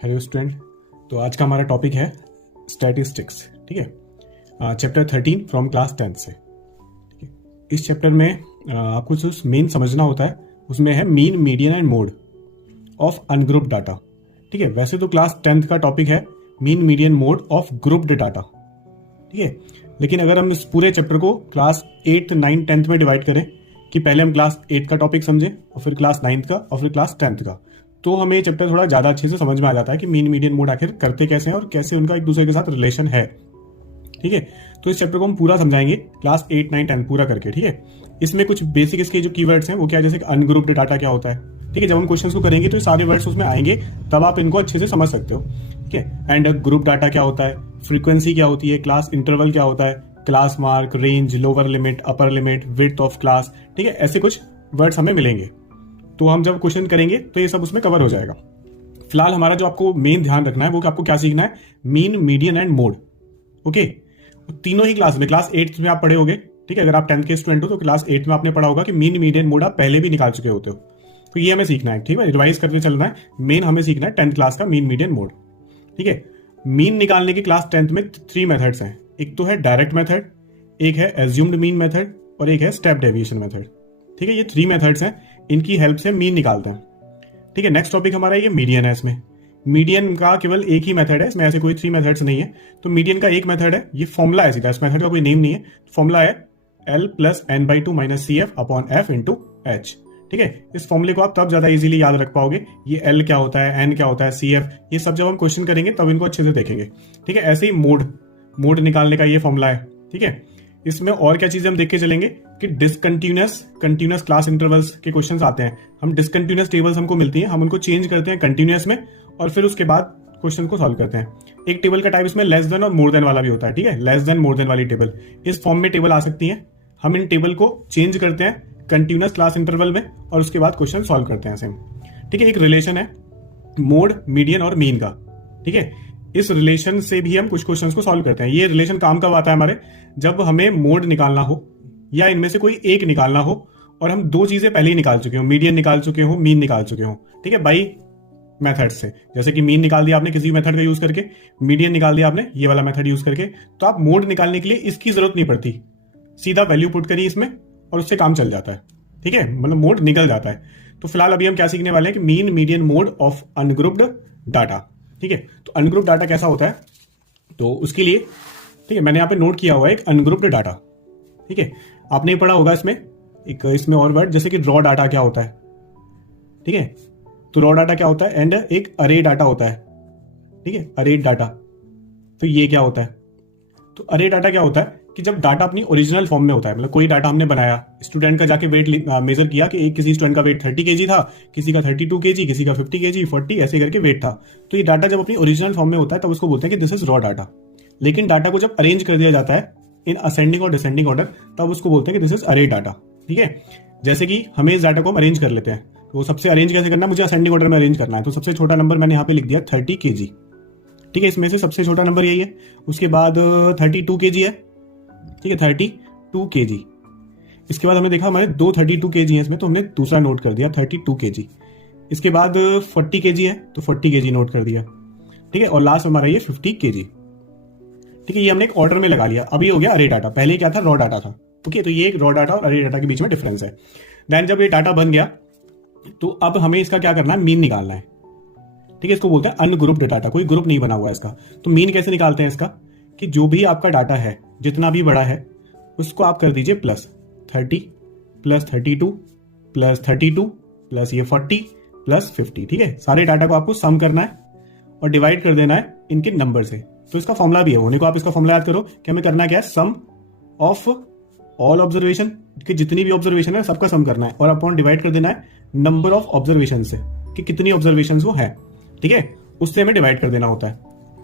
Hello student. तो आज का हमारा टॉपिक है स्टैटिस्टिक्स। ठीक है, चैप्टर 13 फ्रॉम क्लास 10 से। ठीक है, इस चैप्टर में आपको जो मेन समझना होता है उसमें है mean, median and mode of ungrouped data. ठीक है, वैसे तो क्लास 10th का टॉपिक है mean, median, mode of grouped data. ठीक है, लेकिन अगर हम इस पूरे चैप्टर को क्लास 8, 9, 10th में डिवाइड करें कि पहले हम क्लास 8 का टॉपिक समझें और फिर क्लास 9th का और फिर क्लास 10th का, तो हमें ये चैप्टर थोड़ा ज्यादा अच्छे से समझ में आ जाता है कि मीन, मीडियन, मोड आखिर करते कैसे हैं और कैसे उनका एक दूसरे के साथ रिलेशन है। ठीक है, तो इस चैप्टर को हम पूरा समझाएंगे क्लास 8, 9, 10 पूरा करके। ठीक है, इसमें कुछ बेसिक इसके जो कीवर्ड्स हैं वो क्या, जैसे अनग्रुप्ड डाटा क्या होता है। ठीक है, जब हम क्वेश्चंस को करेंगे तो ये सारे वर्ड्स उसमें आएंगे, तब आप इनको अच्छे से समझ सकते हो। ठीक है, एंड ग्रुप डाटा क्या होता है, फ्रीक्वेंसी क्या होती है, क्लास इंटरवल क्या होता है, class mark, range, lower limit, upper limit, width of class. ठीक है, ऐसे कुछ वर्ड्स हमें मिलेंगे, तो हम जब क्वेश्चन करेंगे तो ये सब उसमें कवर हो जाएगा। फिलहाल हमारा जो आपको मेन ध्यान रखना है वो आपको क्या सीखना है, mean, median and mode. Okay, तीनों ही क्लास में, क्लास 8 में आप पढ़े होगे। ठीक है, अगर आप 10th के स्टूडेंट हो तो क्लास 8 में आपने पढ़ा होगा कि मीन, मीडियन, मोड आप पहले भी निकाल चुके होते हो, तो ये हमें सीखना है। ठीक है, रिवाइज करते चलना है। मेन हमें सीखना है 10th क्लास का मीन, मीडियन, मोड। ठीक है, मीन निकालने की क्लास 10th में 3 मेथड्स हैं। एक तो है डायरेक्ट मेथड, एक है एज्यूम्ड मीन मेथड और एक है स्टेप डेविएशन मेथड। ठीक है, ये 3 मेथड्स हैं, इनकी हेल्प से मीन निकालते हैं। ठीक है, नेक्स्ट टॉपिक हमारा ये मीडियन है। इसमें मीडियन का केवल एक ही मेथड है, इसमें ऐसे कोई 3 मेथड्स नहीं है। तो मीडियन का एक मेथड है, ये फॉर्मूला है सीधा, इस मेथड का कोई नेम नहीं है। फॉर्मूला है L + n/2 - CF/F × H। ठीक है, इस फॉर्मूले को आप तब ज्यादा इजीली याद रख पाओगे। ये L क्या होता है, N क्या होता है, CF, ये सब जब हम क्वेश्चन करेंगे तब इनको अच्छे से देखेंगे। ठीक है, ऐसे ही मोड निकालने का ये फॉर्मूला है। ठीक है, इसमें और क्या चीजें हम देख के चलेंगे कि कंटिन्यूअस क्लास इंटरवल्स के क्वेश्चंस आते हैं। हम डिसकंटिन्यूअस टेबल्स हमको मिलती हैं, हम उनको चेंज करते हैं कंटिन्यूअस में और फिर उसके बाद क्वेश्चन को सॉल्व करते हैं। एक टेबल का टाइप इसमें लेस देन और मोर देन वाला भी होता है। ठीक है, लेस देन, मोर देन वाली टेबल इस फॉर्म में टेबल आ सकती है। हम इन टेबल को चेंज करते हैं कंटिन्यूअस क्लास इंटरवल में और उसके बाद क्वेश्चन सॉल्व करते हैं सेम। ठीक है, एक रिलेशन है मोड, मीडियन और मीन का। ठीक है, इस रिलेशन से भी हम कुछ क्वेश्चंस को सॉल्व करते हैं। ये रिलेशन काम कब आता है हमारे, जब हमें मोड निकालना हो या इनमें से कोई एक निकालना हो और हम 2 चीजें पहले ही निकाल चुके हो, मीडियन निकाल चुके हो, मीन निकाल चुके हो। ठीक है, बाई मेथड से, जैसे कि मीन निकाल दिया आपने किसी मेथड का यूज करके, मीडियन निकाल दिया आपने ये वाला मेथड यूज करके, तो आप मोड निकालने के लिए इसकी जरूरत नहीं पड़ती, सीधा वैल्यू पुट करिए इसमें और उससे काम चल जाता है। ठीक है, मतलब मोड निकल जाता है। तो फिलहाल अभी हम क्या सीखने वाले हैं कि mean, median, mode of ungrouped data. ठीक है, तो अनग्रुप्ड डाटा कैसा होता है, तो उसके लिए ठीक है मैंने यहाँ पे नोट किया हुआ है एक अनग्रुप्ड डाटा। ठीक है, आपने पढ़ा होगा इसमें एक, इसमें और वर्ड जैसे कि रॉ डाटा क्या होता है। ठीक है, तो रॉ डाटा क्या होता है, एंड एक अरे डाटा होता है। ठीक है, अरे डाटा, तो ये क्या होता है, तो अरे डाटा क्या होता है कि जब डाटा अपनी ओरिजिनल फॉर्म में होता है, मतलब कोई डाटा हमने बनाया, स्टूडेंट का जाके वेट मेजर किया कि एक किसी स्टूडेंट का वेट 30 kg था, किसी का 32 kg, किसी का 50 kg, 40, ऐसे करके वेट था। तो ये डाटा जब अपनी ओरिजिनल फॉर्म में होता है तब उसको बोलते हैं कि दिस इज रॉ डाटा। लेकिन डाटा को जब अरेंज कर दिया जाता है इन असेंडिंग और डिसेंडिंग ऑर्डर, तब उसको बोलते हैं कि दिस इज अरे डाटा। ठीक है, जैसे कि हमें इस डाटा को हम अरेंज कर लेते हैं, तो सबसे अरेंज कैसे करना है, मुझे असेंडिंग ऑर्डर में अरेंज करना है। तो सबसे छोटा नंबर मैंने यहाँ पे लिख दिया 30 kg। ठीक है, इसमें से सबसे छोटा नंबर यही है। उसके बाद 32 kg है। ठीक है, 32 kg। इसके बाद हमने देखा हमारे 2 32 kg है इसमें, तो हमने दूसरा नोट कर दिया 32 kg। इसके बाद 40 kg है, तो 40 kg नोट कर दिया। ठीक है, और लास्ट हमारा ये 50 kg। ठीक है, ये हमने एक ऑर्डर में लगा लिया। अभी हो गया अरे डाटा, पहले क्या था, रॉ डाटा था। ओके, तो ये एक रॉ डाटा और अरे डाटा के बीच में डिफरेंस है। देन जब ये डाटा बन गया तो अब हमें इसका क्या करना है, मीन निकालना है। ठीक है, इसको बोलते हैं अनग्रुप्ड डाटा, कोई ग्रुप नहीं बना हुआ है इसका। तो मीन कैसे निकालते हैं इसका, कि जो भी आपका डाटा है जितना भी बड़ा है उसको आप कर दीजिए +30 + 32 + 32 + ये 40 + 50। ठीक है, सारे डाटा को आपको सम करना है और डिवाइड कर देना है इनके नंबर से। तो इसका फॉर्मूला भी है, होने को आप इसका फॉर्मूला याद करो कि हमें करना क्या है, सम ऑफ ऑल ऑब्जर्वेशन की जितनी भी ऑब्जर्वेशन है सबका सम करना है और अपॉन डिवाइड कर देना है नंबर ऑफ ऑब्जर्वेशन से, कि कितनी ऑब्जर्वेशन वो है। ठीक है, उससे हमें डिवाइड कर देना होता है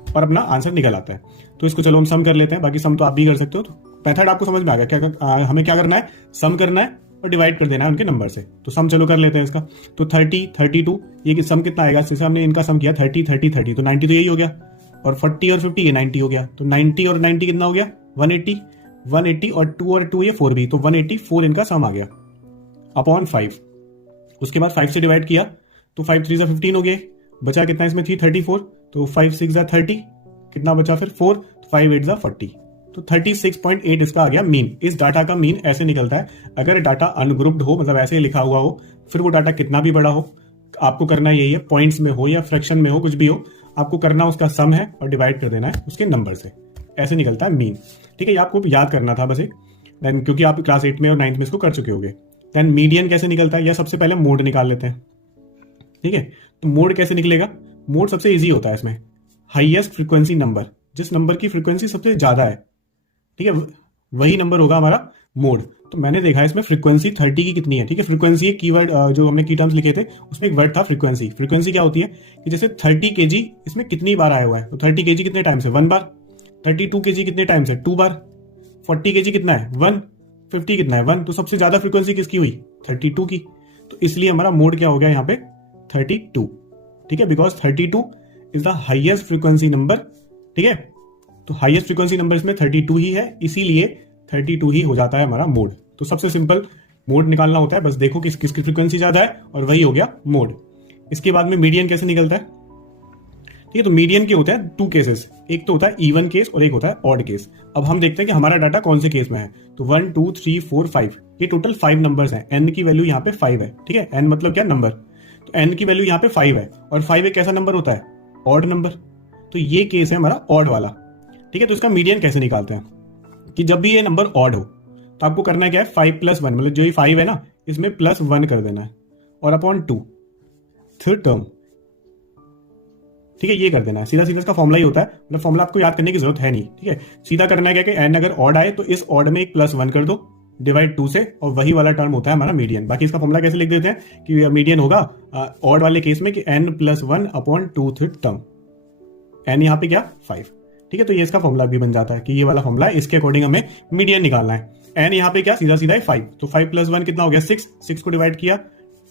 और अपना आंसर निकल आता है। तो इसको चलो हम सम कर लेते हैं, बाकी सम तो आप भी कर सकते हो। तो मेथड आपको समझ में आ गया, क्या हमें क्या करना है, सम करना है और डिवाइड कर देना है उनके नंबर से। तो सम चलो कर लेते हैं इसका। तो 30 32, ये सम कितना आएगा, जैसे हमने इनका सम किया 30 30 30, तो 90 तो यही हो गया, और 40 और 50 ये 90 हो गया। तो 90 और 90 कितना हो गया, 180, 180 और 2 और 2 ये 4 भी, तो 184 इनका सम आ गया अपॉन 5। उसके बाद 5 से डिवाइड किया तो 5 3 15 हो गए, बचा कितना इसमें थी 34, तो 5 6 जा 30, कितना बचा फिर 4, 5 8 जा 40, तो 36.8 इसका आ गया मीन। इस डाटा का मीन ऐसे निकलता है, अगर डाटा अनग्रुप्ड हो, मतलब ऐसे लिखा हुआ हो, फिर वो डाटा कितना भी बड़ा हो, आपको करना यही है, पॉइंट्स में हो या फ्रैक्शन में हो, कुछ भी हो, आपको करना उसका सम है और डिवाइड कर देना है उसके नंबर से, ऐसे निकलता है मीन। ठीक है, ये आपको याद करना था बस। देन क्योंकि आप क्लास 8 में और 9th में इसको कर चुके होगे। देन मीडियन कैसे निकलता है, या सबसे पहले मोड निकाल लेते हैं। ठीक है, तो मोड कैसे निकलेगा? मोड सबसे इजी होता है इसमें, हाईएस्ट फ्रीक्वेंसी नंबर, जिस नंबर की फ्रीक्वेंसी सबसे ज्यादा है, ठीक है, वही नंबर होगा हमारा मोड। तो मैंने देखा है इसमें फ्रीक्वेंसी 30 की कितनी है। ठीक है, फ्रीक्वेंसी एक कीवर्ड, जो हमने की टर्म्स लिखे थे उसमें एक वर्ड था फ्रीक्वेंसी। फ्रीक्वेंसी क्या होती है कि जैसे 30 kg इसमें कितनी बार आया हुआ है, तो 30 kg कितने टाइम से 1 बार, 32 kg कितने टाइम से 2 बार, 40 kg कितना है 1, 50 कितना है 1, तो सबसे ज्यादा फ्रीक्वेंसी किसकी हुई 32 की। तो इसलिए हमारा मोड क्या हो गया यहाँ पे 32। ठीक है, because 32 is the highest frequency number. ठीक है, तो हाईएस्ट फ्रीक्वेंसी नंबर इसमें 32 ही है, इसीलिए 32 ही हो जाता है हमारा मोड। तो सबसे सिंपल मोड निकालना होता है, बस देखो किसकी फ्रीक्वेंसी ज्यादा है और वही हो गया मोड। इसके बाद में मीडियन कैसे निकलता है? ठीक है, तो मीडियन के होते हैं 2 केसेस, एक तो होता है इवन केस और एक होता है ऑड केस। अब हम देखते हैं कि हमारा डाटा कौन से केस में है। तो 1 2 3 4 5, ये टोटल 5 नंबर्स हैं। एन की वैल्यू यहाँ पे 5 है। ठीक है, एन मतलब क्या नंबर, तो एन की वैल्यू यहाँ पे 5 है और 5 एक कैसा नंबर होता है ऑड नंबर, तो ये केस है हमारा ऑड वाला। ठीक है, तो इसका मीडियन कैसे निकालते हैं कि जब भी ये नंबर ऑड हो तो आपको करना क्या है 5 + 1, मतलब जो ये 5 है ना इसमें +1 कर देना है और अपॉन 2 थर्ड टर्म। ठीक है, ये कर देना है, सीधा सीधा इसका फॉर्मुला ही होता है, मतलब फॉर्मुला आपको याद करने की जरूरत है नहीं। ठीक है, सीधा करना है क्या कि एन अगर ऑड आए तो इस ऑड में एक +1 कर दो डिवाइड 2 से, और वही वाला टर्म होता है हमारा मीडियन। बाकी इसका फॉर्मुला कैसे लिख देते हैं कि मीडियन होगा ऑड वाले केस में कि n + 1 upon 2 third term, n यहाँ पे क्या 5। ठीक है, तो ये इसका फॉर्मुला भी बन जाता है कि ये वाला फॉर्मुला है, इसके अकॉर्डिंग हमें मीडियन निकालना है। एन यहाँ पे क्या सीधा सीधा है 5, तो 5 + 1 कितना हो गया 6, 6 को डिवाइड किया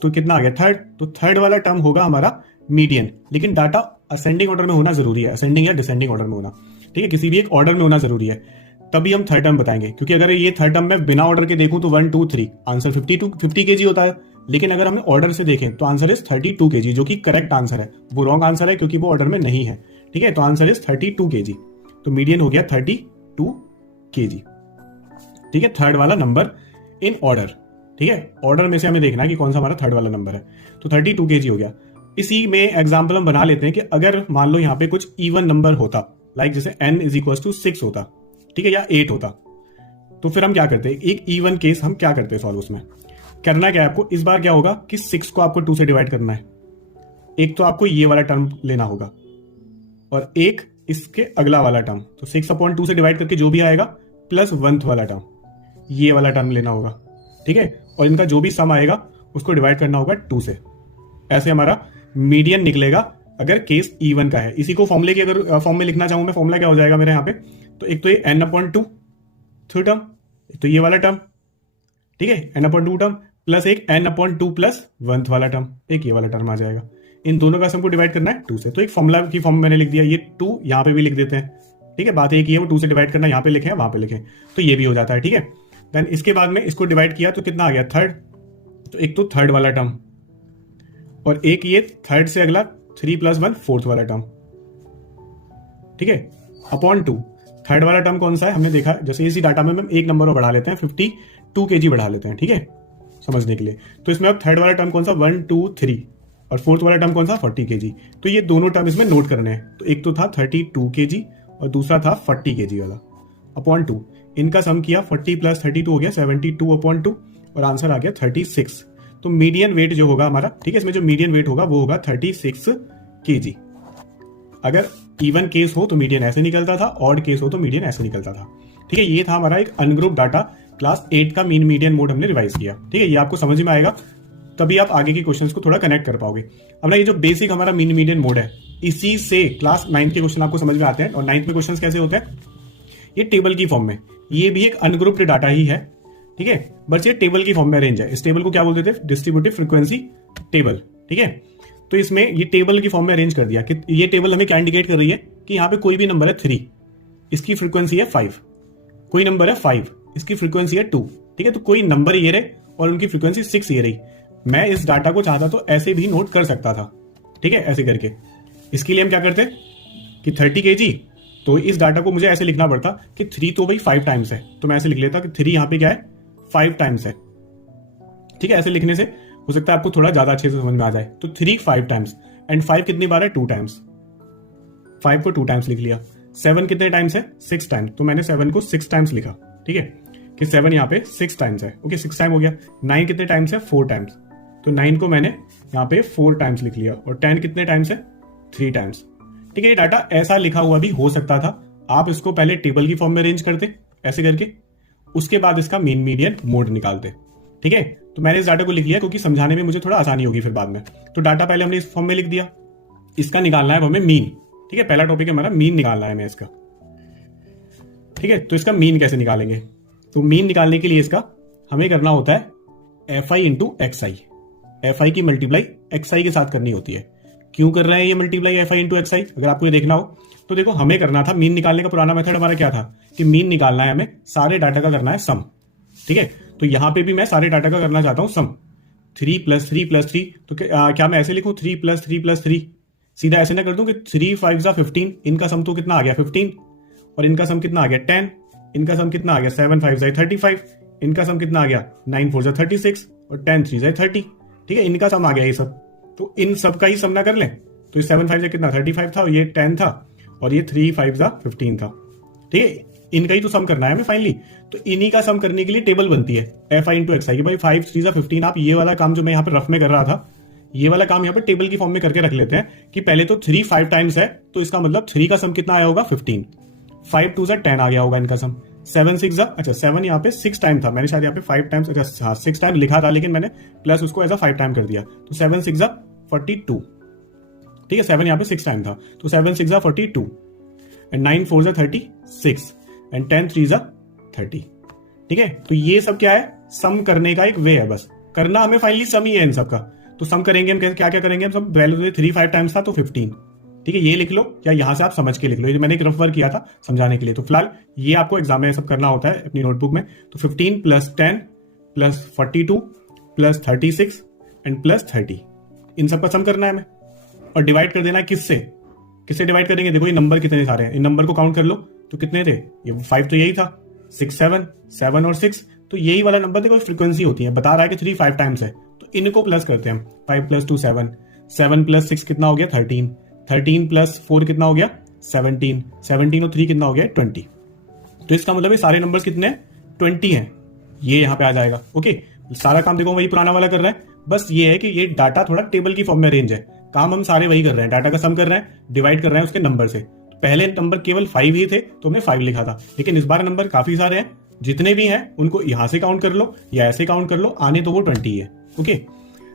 तो कितना आ गया थर्ड, तो थर्ड वाला टर्म होगा हमारा मीडियन। लेकिन डाटा असेंडिंग ऑर्डर में होना जरूरी है, असेंडिंग या डिसेंडिंग ऑर्डर में होना। ठीक है, किसी भी एक ऑर्डर में होना जरूरी है, तभी हम थर्ड टर्म बताएंगे। क्योंकि अगर ये थर्ड टर्म में बिना ऑर्डर के देखूं तो 1 2 3 आंसर 50 kg होता है, लेकिन अगर हमने ऑर्डर से देखें तो आंसर इज 32 kg, जो कि करेक्ट आंसर है। वो रॉन्ग आंसर है क्योंकि वो ऑर्डर में नहीं है। ठीक है, तो आंसर इज 32 kg, तो मीडियन हो गया 32 kg। ठीक है, थर्ड वाला नंबर इन ऑर्डर। ठीक है, ऑर्डर में से हमें देखना है कि कौन सा हमारा थर्ड वाला नंबर है, तो 32 kg हो गया। इसी में एग्जाम्पल हम बना लेते हैं कि अगर मान लो यहाँ पे कुछ इवन नंबर होता, लाइक जैसे n = 6 होता, ठीक है, या 8 होता, तो फिर हम क्या करते हैं, एक इवन केस हम क्या करते हैं सॉल्व, उसमें करना क्या है आपको, इस बार क्या होगा कि 6 को आपको 2 से डिवाइड करना है। एक तो आपको ये वाला टर्म लेना होगा और एक इसके अगला वाला टर्म, तो 6/2 से डिवाइड करके जो भी आएगा +1th वाला टर्म, ये वाला टर्म लेना होगा। ठीक है, और इनका जो भी सम आएगा उसको डिवाइड करना होगा 2 से। ऐसे हमारा मीडियन निकलेगा अगर केस इवन का है। इसी को फॉर्मूले की अगर फॉर्म में लिखना चाहूं मैं, फॉर्मूला क्या हो जाएगा मेरे यहाँ पे, तो एक तो ये n/2 थर्ड टर्म, एक तो ये वाला टर्म, ठीक है, n/2 टर्म प्लस एक n/2 + 1th वाला टर्म, एक ये वाला टर्म आ जाएगा। इन दोनों का सम को डिवाइड करना है 2 से, तो एक फॉर्मूला की फॉर्म मैंने लिख दिया, ये 2 यहाँ पे भी लिख देते हैं। ठीक है, बात एक ही है, वो 2 से डिवाइड करना यहाँ पे लिखे वहां पे लिखे, तो ये भी हो जाता है। ठीक है, देन इसके बाद में इसको डिवाइड किया तो कितना आ गया थर्ड, तो एक तो थर्ड वाला टर्म और एक ये थर्ड से अगला 3 + 1 फोर्थ वाला टर्म। ठीक है, अपॉन 2 थर्ड वाला टर्म कौन सा है हमने देखा, जैसे इसी डाटा में हम एक नंबर और बढ़ा लेते हैं, 52 kg बढ़ा लेते हैं। ठीक है, समझने के लिए, तो इसमें अब थर्ड वाला टर्म कौन सा 1 2 3 और फोर्थ वाला टर्म कौन सा 40 kg, तो ये दोनों टर्म इसमें नोट करने हैं। तो एक तो था 32 kg और दूसरा था 40 kg वाला, अपॉन 2 इनका सम किया, 40 + 32 हो गया 72/2 और आंसर आ गया 36। तो मीडियन वेट जो होगा हमारा, ठीक है, इसमें जो मीडियन वेट होगा वो होगा 36 kg। अगर इवन केस हो तो मीडियन ऐसे निकलता था, ऑड केस हो तो मीडियन ऐसे निकलता था। ठीक है, ये था हमारा एक अनग्रुप डाटा क्लास 8 का मीन मीडियन मोड हमने रिवाइज किया। ठीक है, ये आपको समझ में आएगा, तभी आप आगे के क्वेश्चंस को थोड़ा कनेक्ट कर पाओगे। अब ना ये जो बेसिक हमारा मीन मीडियन मोड है, इसी से क्लास 9 के क्वेश्चन आपको समझ में आते हैं। और 9th में क्वेश्चन कैसे होते हैं, ये टेबल की फॉर्म में, ये भी एक अनग्रुप्ड डाटा ही है। ठीक है, बस ये टेबल की फॉर्म में अरेंज है। इस टेबल को क्या बोलते थे, डिस्ट्रीब्यूटिव फ्रीक्वेंसी टेबल। ठीक है, तो इसमें ये टेबल की फॉर्म में अरेंज कर दिया कि ये टेबल हमें क्या इंडिकेट कर रही है कि यहाँ पे कोई भी नंबर है 3, इसकी फ्रीक्वेंसी है 5, कोई नंबर है 5, इसकी फ्रीक्वेंसी है 2। ठीक है, तो कोई नंबर ये रहे और उनकी फ्रीक्वेंसी 6 ये रही। मैं इस डाटा को चाहता तो ऐसे भी नोट कर सकता था, ठीक है, ऐसे करके। इसके लिए हम क्या करते कि 30 kg, तो इस डाटा को मुझे ऐसे लिखना पड़ता कि 3 तो भाई 5 टाइम्स है, तो मैं ऐसे लिख लेता कि 3 यहाँ पे क्या है 5 टाइम्स है। ठीक है, ऐसे लिखने से हो सकता है आपको थोड़ा ज्यादा अच्छे से समझ में आ जाए। तो 3 5 टाइम्स, एंड 5 कितनी बार है 2 टाइम्स, 5 को 2 टाइम्स लिख लिया। 7 कितने टाइम्स है 6 टाइम्स, तो मैंने 7 को 6 टाइम्स लिखा। ठीक है, कि 7 यहाँ पे 6 टाइम्स है। ओके, 6 टाइम हो गया। 9 कितने टाइम्स है 4 टाइम्स, तो 9 को मैंने यहाँ पे 4 टाइम्स लिख लिया। और 10 कितने टाइम्स है 3 टाइम्स। ठीक है, ये डाटा ऐसा लिखा हुआ भी हो सकता था। आप इसको पहले टेबल की फॉर्म में अरेंज करते ऐसे करके, उसके बाद इसका मीन मीडियन मोड निकालते। ठीक है, तो मैंने इस डाटा को लिख लिया क्योंकि समझाने में मुझे थोड़ा आसानी होगी फिर बाद में। तो डाटा पहले हमने इस फॉर्म में लिख दिया, इसका निकालना है हमें मीन। ठीक है, पहला टॉपिक है हमारा मीन निकालना है हमें इसका। ठीक है, तो इसका मीन कैसे निकालेंगे, तो मीन निकालने के लिए इसका हमें करना होता है F I into X I. F I की मल्टीप्लाई एक्स आई के साथ करनी होती है। क्यों कर रहे हैं ये multiply F I into X I, अगर आपको ये देखना हो तो देखो, हमें करना था मीन निकालने का पुराना मेथड हमारा क्या था कि मीन निकालना है हमें सारे डाटा का करना है सम। ठीक है, तो यहां पे भी मैं सारे डाटा का करना चाहता हूं सम। 3 + 3 + 3, तो क्या मैं ऐसे लिखूं 3 + 3 + 3, सीधा ऐसे ना कर दूं कि 3 5 = 15, इनका सम तो कितना आ गया 15, और इनका सम कितना आ गया 10, इनका सम कितना आ गया 7 5 = 35, इनका सम कितना आ गया 9 4 = 36, और 10 3 = 30। ठीक है, इनका सम आ गया ये सब, तो इन सब का ही सम ना कर लें। तो 7 5 कितना 35 था, और ये 10 था, और ये 3 5 = 15 था। ठीक है, इनका ही तो सम करना है हमें फाइनली। तो इन्हीं का सम करने के लिए टेबल बनती है एफ आई इंटू एक्स आई। भाई 5 3 = 15, आप ये वाला काम जो मैं यहाँ पे रफ में कर रहा था, ये वाला काम यहाँ पे टेबल की फॉर्म में करके रख लेते हैं कि पहले तो 3 5 टाइम्स है, तो इसका मतलब 3 का सम कितना आया होगा 15, 5 2 = 10 आ गया होगा इनका सम। 7 6 अच्छा 7 यहाँ पे 6 टाइम था, मैंने शायद यहाँ पे 5 टाइम्स, अच्छा हाँ 6 टाइम लिखा था, लेकिन मैंने प्लस उसको एज अ 5 टाइम कर दिया। तो 7 6 = 42। ठीक है, 7 यहाँ पे 6 टाइम था, तो 7 6 = 42, एंड 9 4 = 36, एंड 10 3 = 30। ठीक है, तो ये सब क्या है सम करने का एक वे है, बस करना हमें फाइनली सम ही है इन सब का। तो सम करेंगे हम क्या क्या करेंगे हम सब, वैल्यू 3 5 टाइम्स था तो 15। ठीक है, ये लिख लो, या यहां से आप समझ के लिख लो, ये मैंने एक रफ वर्क किया था समझाने के लिए। तो फिलहाल ये आपको एग्जाम में सब करना होता है अपनी नोटबुक में। तो 15 + 10 + 42 + 36 एंड +30, इन सब का सम करना है हमें, और डिवाइड कर देना है किससे डिवाइड करेंगे। देखो ये नंबर कितने सारे हैं, इन नंबर को काउंट कर लो, तो कितने थे, ये 5 तो यही था, 6 7 और 6, तो यही वाला नंबर देखो फ्रीक्वेंसी होती है, बता रहा है कि 3 5 टाइम्स है, तो इनको प्लस करते हैं हम। 5 + 2 7, 7 + 6 कितना हो गया 13, 13 + 4 कितना हो गया 17, 17 और 3 कितना हो गया 20। तो इसका मतलब ये सारे नंबर्स कितने हैं 20 हैं, ये यहाँ पे आ जाएगा। ओके, सारा काम देखो वही पुराना वाला कर रहा है, बस ये है कि ये डाटा थोड़ा टेबल की फॉर्म में अरेंज है। काम हम सारे वही कर रहे हैं, डाटा का सम कर रहे हैं, डिवाइड कर रहे हैं उसके नंबर से। पहले नंबर केवल 5 ही थे तो हमने 5 लिखा था, लेकिन इस बार नंबर काफी सारे हैं, जितने भी हैं उनको यहां से काउंट कर लो या ऐसे काउंट कर लो, आने तो वो 20 ही है। ओके,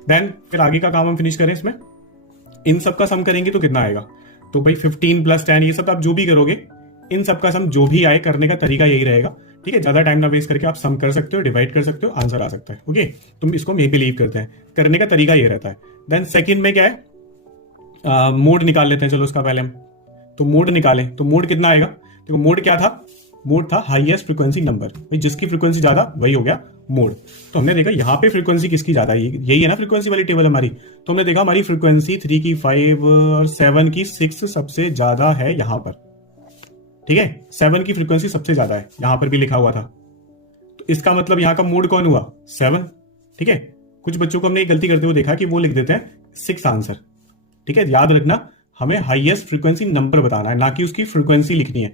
देन फिर आगे का काम हम फिनिश करें। इसमें इन सब का सम करेंगे तो कितना आएगा, तो भाई 15 + 10, ये सब आप जो भी करोगे, इन सब का सम जो भी आए करने का तरीका यही रहेगा। ठीक है, ज्यादा टाइम ना वेस्ट करके आप सम कर सकते हो, डिवाइड कर सकते हो, आंसर आ सकता है। ओके, तुम इसको मे बिलीव करते हैं, करने का तरीका ये रहता है। देन सेकंड में क्या है, मोड निकाल लेते हैं। चलो उसका पहले हम तो मोड निकालें, तो मोड कितना आएगा, देखो मोड क्या था, मोड था हाईएस्ट फ्रीक्वेंसी नंबर, भाई जिसकी फ्रीक्वेंसी ज्यादा वही हो गया मोड। तो हमने देखा यहाँ पे फ्रीक्वेंसी किसकी ज्यादा है, यही है ना फ्रीक्वेंसी वाली टेबल हमारी। तो हमने देखा हमारी फ्रीक्वेंसी 3 की 5 और 7 की 6 सबसे ज्यादा है यहाँ पर। ठीक है, 7 की फ्रीक्वेंसी सबसे ज्यादा है, यहां पर भी लिखा हुआ था। तो इसका मतलब यहाँ का मोड कौन हुआ 7। ठीक है, कुछ बच्चों को हमने गलती करते हुए देखा कि वो लिख देते हैं 6 आंसर। ठीक है, याद रखना हमें हाईएस्ट फ्रीक्वेंसी नंबर बताना है, ना कि उसकी फ्रीक्वेंसी लिखनी है।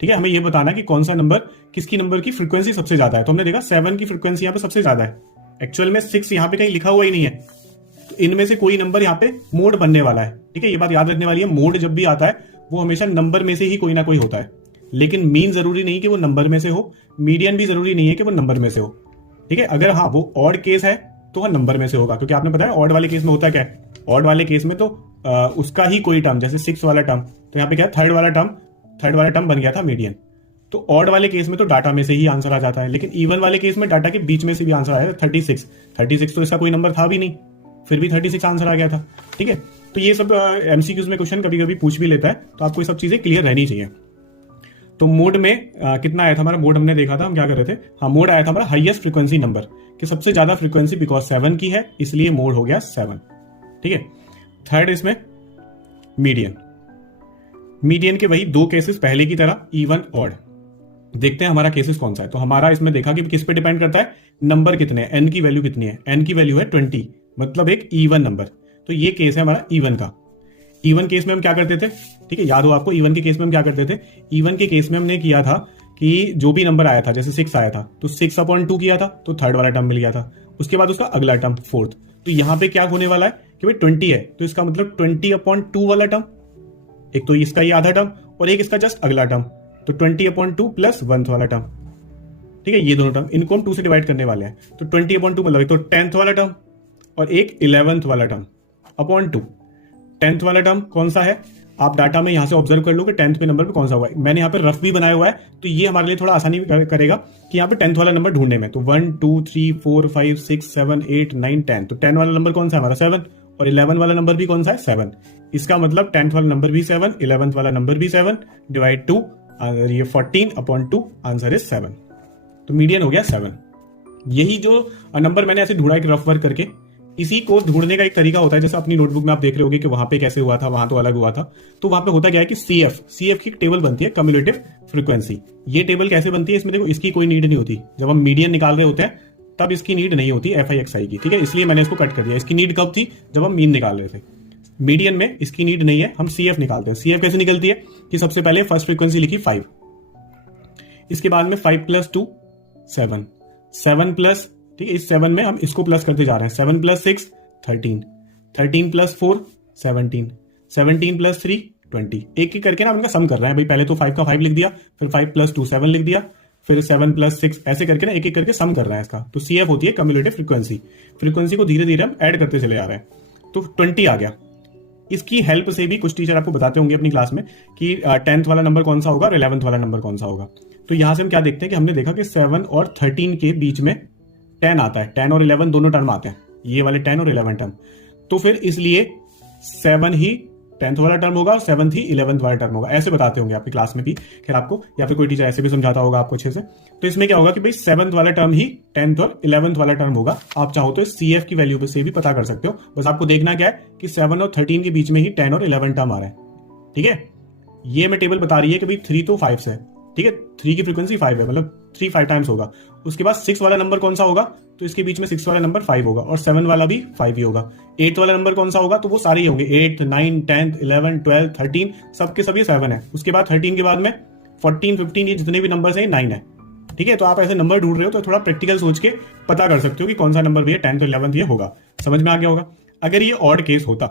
ठीक है, हमें यह बताना है कि कौन सा नंबर किसकी नंबर की फ्रीक्वेंसी सबसे ज्यादा है। तो हमने देखा 7 की फ्रीक्वेंसी यहाँ पे सबसे ज्यादा है, एक्चुअल में 6 यहाँ पे कहीं लिखा हुआ ही नहीं है। तो इनमें से कोई नंबर यहाँ पे मोड बनने वाला है। ठीक है, ये बात याद रखने वाली है, मोड जब भी आता है वो हमेशा नंबर में से ही कोई ना कोई होता है, लेकिन मीन जरूरी नहीं कि वो नंबर में से हो, मीडियन भी जरूरी नहीं है कि वो नंबर में से हो। ठीक है, अगर हाँ वो ऑड केस है तो वह नंबर में से होगा, क्योंकि आपने बताया ऑड वाले केस में होता क्या है, ऑड वाले केस में तो उसका ही कोई टर्म, जैसे 6 वाला टर्म, तो यहाँ पे क्या थर्ड वाला टर्म बन गया था मीडियन। तो ऑड वाले केस में तो डाटा में से ही आंसर आ जाता है, लेकिन इवन वाले केस में डाटा के बीच में से भी आंसर आया। 36 तो इसका कोई नंबर था भी नहीं, फिर भी 36 आंसर आ गया था। ठीक है, तो ये सब एमसीक्यूज में क्वेश्चन कभी कभी पूछ भी लेता है, तो आपको ये सब चीजें क्लियर रहनी चाहिए। तो मोड में कितना आया था हमारा, मोड हमने देखा था, हम क्या कर रहे थे, हाँ मोड आया था हमारा हाईएस्ट फ्रीक्वेंसी नंबर, कि सबसे ज्यादा फ्रीक्वेंसी बिकॉज 7 की है, इसलिए मोड हो गया 7। ठीक है, थर्ड इसमें मीडियन। मीडियन के वही दो केसेस पहले की तरह, इवन ऑड। देखते हैं हमारा केसेस कौन सा है। तो हमारा इसमें देखा कि किस पे डिपेंड करता है, नंबर कितने हैं, एन की वैल्यू कितनी है। एन की वैल्यू है 20, मतलब एक इवन नंबर। तो ये केस है हमारा इवन का। इवन केस में हम क्या करते थे, ठीक है, याद हो आपको, इवन के केस में हम क्या करते थे। इवन के केस में हमने किया था कि जो भी नंबर आया था, जैसे 6 आया था तो 6/2 किया था, तो थर्ड वाला टर्म मिल गया था। उसके बाद उसका अगला टर्म फोर्थ। तो यहां पे क्या होने वाला है कि भाई 20 है, तो इसका मतलब 20/2 वाला टर्म, एक तो इसका ये आधा टर्म और एक इसका जस्ट अगला टर्म, तो 20/2 प्लस 1th वाला टर्म। ठीक है, ये दोनों टर्म, इनको हम 2 से डिवाइड करने वाले हैं। तो 20/2 मतलब एक तो 10th वाला टर्म और एक 11th वाला टर्म अपॉन 2। 10th वाला टर्म कौन सा है, आप डाटा में यहां से ऑब्जर्व कर लो कि 10th पे नंबर पे कौन सा हुआ है। मैंने यहाँ पे रफ भी बनाया हुआ है, तो ये हमारे लिए थोड़ा आसानी करेगा कि यहाँ पे 10th वाला नंबर ढूंढने में। तो 1 2 3 4 5 6 7 8 9 10, तो 10 वाला नंबर कौन सा है हमारा 7, और 11 वाला नंबर भी कौन सा है 7। इसका मतलब 10th वाला नंबर भी 7, 11th वाला नंबर भी 7, डिवाइड 2, ये 14/2, आंसर इज 7। तो मीडियन हो गया 7। यही जो नंबर मैंने ऐसे ढूंढा एक रफ वर्क करके, इसी को ढूंढने का एक तरीका होता है। जैसे अपनी नोटबुक में आप देख रहे होगे कि वहां पे कैसे हुआ था, वहां तो अलग हुआ था। तो वहां पे होता क्या है कि सीएफ की एक टेबल बनती है, कम्युलेटिव फ्रीक्वेंसी। ये टेबल कैसे बनती है, इसमें देखो इसकी कोई नीड नहीं होती। जब हम मीडियन निकाल रहे होते हैं तब इसकी नीड नहीं होती FIXI की, ठीक है, इसलिए मैंने इसको कट कर दिया। इसकी नीड कब थी, जब हम मीन निकाल रहे थे। मीडियन में इसकी नीड नहीं है, हम CF निकालते हैं। CF कैसे निकलती है कि सबसे पहले फर्स्ट फ्रीक्वेंसी लिखी 5, इसके बाद में 5 + 2 7, 7 प्लस, ठीक है, इस 7 में हम इसको प्लस करते जा रहे हैं। 7 + 6 13, 13 + 4 17, 17 + 3 20। एक एक करके ना हम इनका सम कर रहे हैं भाई। पहले तो 5 का 5 लिख दिया, फिर 5 + 2 7 लिख दिया, फिर 7 + 6, ऐसे करके ना एक एक करके सम कर रहे हैं इसका। तो CF होती है कम्युलेटिव फ्रीक्वेंसी। फ्रीक्वेंसी को धीरे धीरे हम ऐड करते चले जा रहे हैं। तो 20 आ गया। इसकी हेल्प से भी कुछ टीचर आपको बताते होंगे अपनी क्लास में कि 10th वाला नंबर कौन सा होगा और 11th वाला नंबर कौन सा होगा। तो यहां से हम क्या देखते हैं कि हमने देखा कि 7 और 13 के बीच में 10 आता है। 10 और 11 दोनों टर्म आते हैं, ये वाले 10 और 11 टर्म। तो फिर इसलिए 7 ही 10th वाला टर्म होगा और 7th ही 11th वाला टर्म होगा। ऐसे बताते होंगे आपकी क्लास में भी, खैर आपको, या फिर कोई टीचर ऐसे भी समझाता होगा आपको अच्छे से। तो इसमें क्या होगा कि भाई 7th वाला टर्म ही 10th और 11th वाला टर्म होगा। आप चाहो तो CF की वैल्यू से भी पता कर सकते हो। बस आपको देखना क्या है कि 7 और 13 के बीच में ही 10 और 11 टर्म आ रहा है, ठीक है। ये मैं टेबल बता रही है कि भाई 3 तो 5 से, ठीक है, 3 की फ्रीक्वेंसी 5 है, मतलब 3 5 टाइम्स होगा। उसके बाद 6 वाला नंबर कौन सा होगा, तो इसके बीच में 6 वाला नंबर 5 होगा, और 7 वाला भी 5 ही होगा। 8 वाला नंबर कौन सा होगा, तो वो सारे ही होंगे, 8 9 10 11 12 13, सबके सभी 7 है। उसके बाद 13 के बाद में 14 15, ये जितने भी नंबर है 9 है, ठीक है। तो आप ऐसे नंबर ढूंढ रहे हो तो थोड़ा प्रैक्टिकल सोच के पता कर सकते हो कि कौन सा नंबर भी है 10th और 11th ये होगा। समझ में आ गया होगा। अगर ये ऑड केस होता,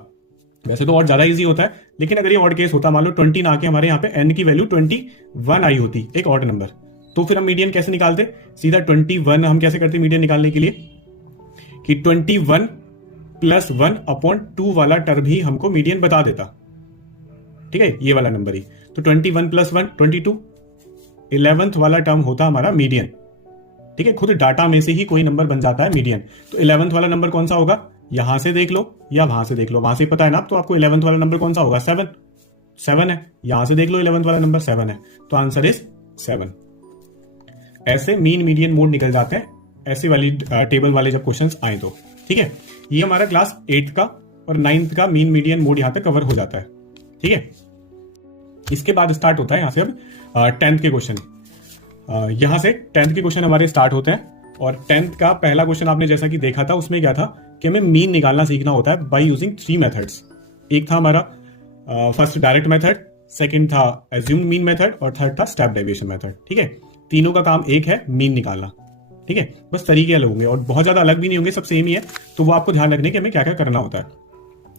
वैसे तो और ज्यादा इजी होता है, लेकिन अगर ये ऑड केस होता, मान लो 20 ना आके हमारे यहाँ पे n की वैल्यू 21 आई होती, एक ऑड नंबर, तो फिर हम मीडियन कैसे निकालते, सीधा 21 हम कैसे करते मीडियन निकालने के लिए कि 21 + 1/2 वाला टर्म ही हमको मीडियन बता देता, ठीक है, ये वाला नंबर ही। तो 21 + 1 22, 11th वाला टर्म होता हमारा मीडियन, ठीक है। खुद डाटा में से ही कोई नंबर बन जाता है मीडियन। तो 11th वाला नंबर कौन सा होगा, यहां से देख लो या वहां से देख लो, वहां से पता है ना, तो आपको 11th वाला नंबर कौन सा होगा 7 है। यहां से देख लो 11th वाला नंबर 7 है, तो आंसर इज 7। ऐसे मीन मीडियन मोड निकल जाते हैं ऐसे वाली टेबल वाले जब क्वेश्चंस आए तो, ठीक है। ये हमारा क्लास 8th का और 9th का मीन मीडियन मोड यहां पे कवर हो जाता है, ठीक है। इसके बाद स्टार्ट होता है यहां से अब 10th के क्वेश्चन। यहां से 10th के क्वेश्चन हमारे स्टार्ट होते हैं। और 10th का पहला क्वेश्चन आपने जैसा कि देखा था, उसमें क्या था कि हमें मीन निकालना सीखना होता है बाय यूजिंग 3 मेथड्स। एक था हमारा फर्स्ट डायरेक्ट मेथड, सेकंड था एज्यूम्ड मीन मेथड, और थर्ड था स्टेप डेविएशन मेथड, ठीक है। तीनों का काम एक है, मीन निकालना, ठीक है। बस तरीके अलग होंगे और बहुत ज्यादा अलग भी नहीं होंगे, सब सेम ही है। तो वो आपको ध्यान रखने कि हमें क्या क्या करना होता है।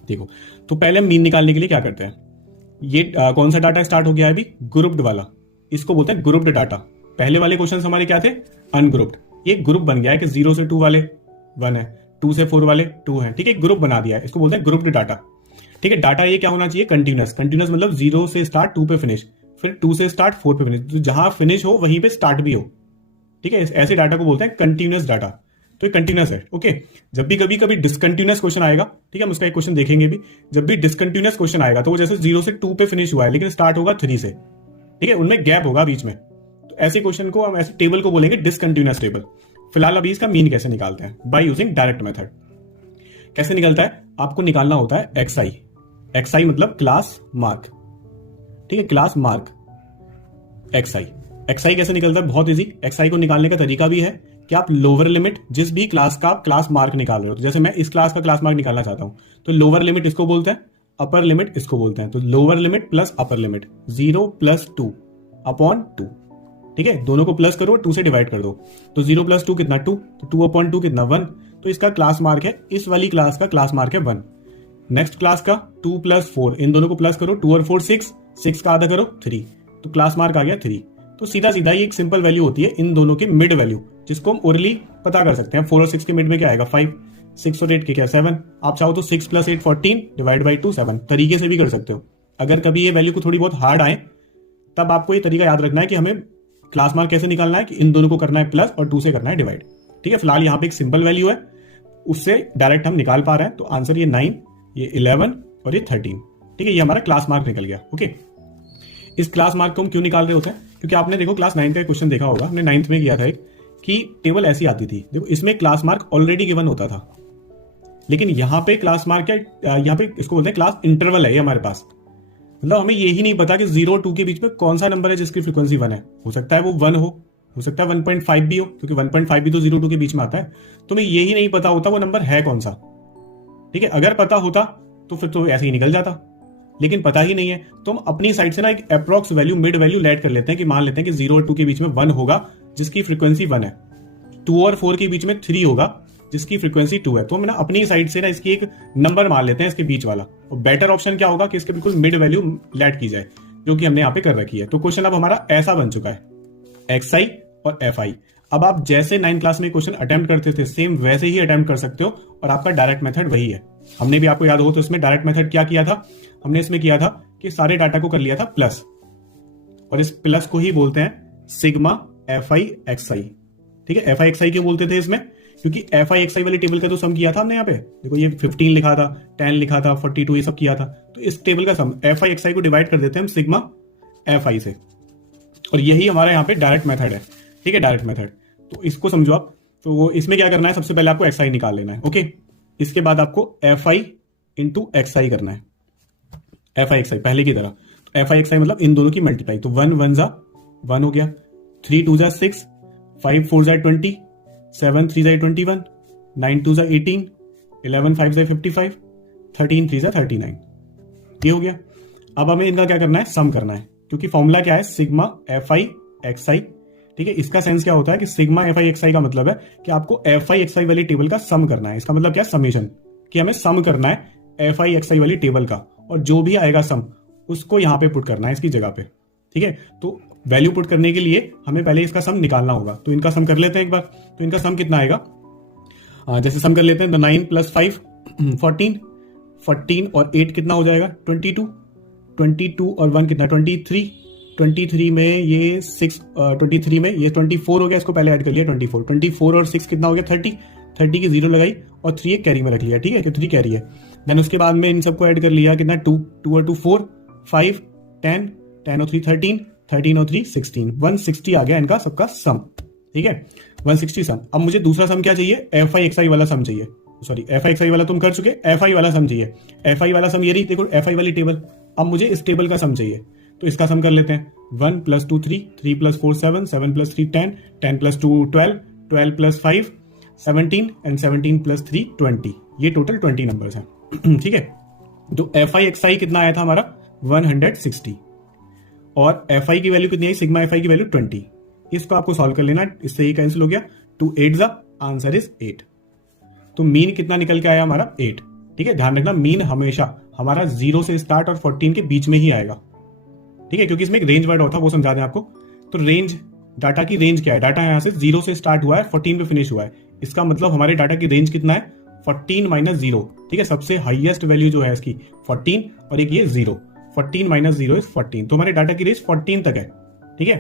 देखो, तो पहले हम मीन निकालने के लिए क्या करते हैं, ये कौन सा डाटा स्टार्ट हो गया है अभी, ग्रुप्ड वाला, इसको बोलते हैं ग्रुप्ड डाटा। पहले वाले क्वेश्चन हमारे क्या थे, अनग्रुप्ड। ये ग्रुप बन गया है कि 0 से 2 वाले 1 है, 2 से 4 वाले 2 है, ठीक है, ग्रुप बना दिया है, इसको बोलते हैं ग्रुप्ड डाटा, ठीक है। डाटा ये क्या होना चाहिए, कंटिन्यूअस। कंटिन्यूअस मतलब 0 से स्टार्ट 2 पे फिनिश, फिर 2 से स्टार्ट 4 पे फिनिश, तो जहां फिनिश हो वहीं पे स्टार्ट भी हो, ठीक है। ऐसे डाटा को बोलते हैं कंटिन्यूअस डाटा। तो ये कंटिन्यूअस है, ओके। जब भी कभी डिसकंटिन्यूअस क्वेश्चन आएगा, ठीक है, हम उसका एक क्वेश्चन देखेंगे भी, जब भी डिसकंटिन्यूअस क्वेश्चन आएगा तो वो जैसे 0 से 2 पे फिनिश हुआ है लेकिन स्टार्ट होगा 3 से, ठीक है, उनमें गैप होगा बीच में। तो ऐसे क्वेश्चन को हम, ऐसे टेबल को बोलेंगे डिसकंटिन्यूअस टेबल। फिलहाल अभी इसका मीन कैसे निकालते हैं, बाय यूजिंग डायरेक्ट मेथड। कैसे निकलता है, आपको निकालना होता है XI, XI मतलब क्लास मार्क, ठीक है, क्लास मार्क XI। XI कैसे निकलता है? बहुत इजी। XI को निकालने का तरीका भी है कि आप लोअर लिमिट जिस भी क्लास का क्लास मार्क निकाल रहे हो, तो जैसे मैं इस क्लास का क्लास मार्क निकालना चाहता हूं, तो लोअर लिमिट इसको बोलते हैं, अपर लिमिट इसको बोलते हैं। तो lower limit plus upper limit 0 + 2 upon 2, ठीक है, दोनों को प्लस करो, 2 से डिवाइड कर दो, तो 0 + 2 कितना 2, तो 2 अपॉन 2 कितना 1, तो इसका क्लास मार्क है, इस वाली क्लास का क्लास मार्क है 1। नेक्स्ट क्लास का 2 + 4, इन दोनों को प्लस करो, 2 और 4 6, 6 का आधा करो 3, तो क्लास मार्क आ गया 3। तो सीधा सीधा ये एक सिंपल वैल्यू होती है इन दोनों की मिड वैल्यू, जिसको हम ओरली पता कर सकते हैं। 4 और 6 के मिड में क्या आएगा 5, 6 और 8 के क्या 7। आप चाहो तो 6 + 8 14 डिवाइड बाई 2 7 तरीके से भी कर सकते हो। अगर कभी ये वैल्यू को थोड़ी बहुत हार्ड आए तब आपको ये तरीका याद रखना है कि हमें क्लास मार्क कैसे निकालना है, कि इन दोनों को करना है प्लस और 2 से करना है डिवाइड, ठीक है। फिलहाल यहाँ पे एक सिंपल वैल्यू है, उससे डायरेक्ट हम निकाल पा रहे हैं, तो आंसर ये 9, ये 11 और ये 13, ठीक है, ये हमारा क्लास मार्क निकल गया। ओके, इस क्लास मार्क को हम क्यों निकाल रहे होते हैं? क्योंकि आपने देखो क्लास 9 का क्वेश्चन देखा होगा, हमने 9th में किया था एक, कि टेबल ऐसी आती थी, देखो इसमें क्लास मार्क ऑलरेडी गिवन होता था, लेकिन यहाँ पे क्लास मार्क क्या, यहाँ पे इसको बोलते हैं क्लास इंटरवल है ये हमारे पास। मतलब हमें यही नहीं पता कि 0 और 2 के बीच में कौन सा नंबर है जिसकी फ्रीक्वेंसी 1 है। हो सकता है वो 1 हो सकता है 1.5 भी हो, क्योंकि 1.5 भी तो 0 2 के बीच में आता है। तो हमें यही नहीं पता होता वो नंबर है कौन सा, ठीक है। अगर पता होता तो फिर तो ऐसे ही निकल जाता, लेकिन पता ही नहीं है, तो हम अपनी साइड से ना एक approx value, mid value let कर लेते हैं, कि मान लेते हैं कि 0 और 2 के बीच में 1 होगा जिसकी फ्रीक्वेंसी 1 है, 2 और 4 के बीच में 3 होगा जिसकी फ्रीक्वेंसी 2 है। तो हम ना अपनी साइड से ना इसकी एक नंबर मान लेते हैं इसके बीच वाला, और बेटर ऑप्शन क्या होगा कि इसके बिल्कुल मिड वैल्यू लेट की जाए, जो कि हमने यहाँ पे कर रखी है। तो क्वेश्चन अब हमारा ऐसा बन चुका है, XI और FI। अब आप जैसे 9th क्लास में क्वेश्चन अटेम्प्ट करते थे सेम वैसे ही अटेम्प्ट कर सकते हो, और आपका डायरेक्ट मेथड वही है। हमने भी, आपको याद हो तो इसमें डायरेक्ट मेथड क्या किया था, हमने इसमें किया था कि सारे डाटा को कर लिया था प्लस, और इस प्लस को ही बोलते हैं सिग्मा FI XI, ठीक है। FI XI क्यों बोलते थे इसमें? क्योंकि FI XI वाली टेबल का तो सम किया था हमने यहाँ पे, देखो ये 15 लिखा था, 10 लिखा था, 42 ये सब किया था, तो इस टेबल का सम FI XI को डिवाइड कर देते हैं हम सिग्मा FI से, और यही हमारा यहाँ पे डायरेक्ट मेथड है, ठीक है, डायरेक्ट मेथड। तो इसको समझो आप। तो इसमें क्या करना है, सबसे पहले आपको XI निकाल लेना है, ओके। इसके बाद आपको FI इंटू XI करना है, FI XI पहले की तरह। तो FI XI मतलब इन दोनों की मल्टीप्लाई, तो 1 1 जा 1 हो गया, 3 2 जा 6, 5 4 जा 20, 7 3 जा 21, 9 2 जा 18, 11 5 जा 55, 13 3 जा 39, ये हो गया। अब हमें इनका क्या करना है, सम करना है, क्योंकि फॉर्मूला क्या है, सिग्मा FI XI, ठीक है। इसका सेंस क्या होता है कि सिग्मा FI XI का मतलब है कि आपको FI XI वाली टेबल का सम करना है। इसका मतलब क्या, समेशन, कि हमें सम करना है FI XI वाली टेबल का, और जो भी आएगा सम उसको यहां पे पुट करना है इसकी जगह पे, ठीक है। तो वैल्यू पुट करने के लिए हमें पहले इसका सम निकालना होगा, तो इनका सम कर लेते हैं एक बार। तो इनका सम कितना आएगा, जैसे सम कर लेते हैं, 9 + 5 14, 14 और 8 कितना हो जाएगा 22, 22 और 1 कितना 23, 23 में ये 6, 23 में ये 24 हो गया, इसको पहले ऐड कर लिया 24, 24 और 6 कितना हो गया 30, 30 की 0 लगाई और 3 एक कैरी में रख लिया, ठीक है, 3 कैरी है। देन उसके बाद में इन सबको ऐड कर लिया, कितना 2 2 और 2 4, 5 10, 10 और 3 13, 13 और 3 16, 160 आ गया इनका सबका सम, ठीक है, 160 सम। अब मुझे दूसरा सम क्या चाहिए, FI XI वाला सम चाहिए, सॉरी FI XI वाला तुम कर चुके, FI वाला सम चाहिए। FI वाला सम ये रही, देखो FI वाली टेबल। अब मुझे इस टेबल का सम चाहिए, तो इसका सम कर लेते हैं, 1 + 2 3, 3 + 4 7, 7 + 3 10, 10 + 2 12, 12 + 5 17 एंड 17 + 3 20, ये टोटल 20 नंबर्स हैं, ठीक है। तो FI XI कितना आया था हमारा 160, और FI की वैल्यू कितनी आई, सिग्मा FI की वैल्यू 20। इसको आपको सॉल्व कर लेना, इससे ही कैंसिल हो गया, 2 8 जा, आंसर इज 8। तो मीन कितना निकल के आया हमारा 8, ठीक है। ध्यान रखना मीन हमेशा हमारा 0 से स्टार्ट और 14 के बीच में ही आएगा, ठीक है, क्योंकि इसमें एक रेंज वर्ड होता है, वो समझा दें आपको। तो रेंज, डाटा की रेंज क्या है, डाटा यहाँ से 0 से स्टार्ट हुआ है, 14 पे फिनिश हुआ है, इसका मतलब हमारे डाटा की रेंज कितना है 14 - 0, ठीक है। सबसे हाईएस्ट वैल्यू जो है इसकी 14 और एक ये 0, 14 - 0 इज 14, तो हमारे डाटा की रेंज 14 तक है, ठीक है।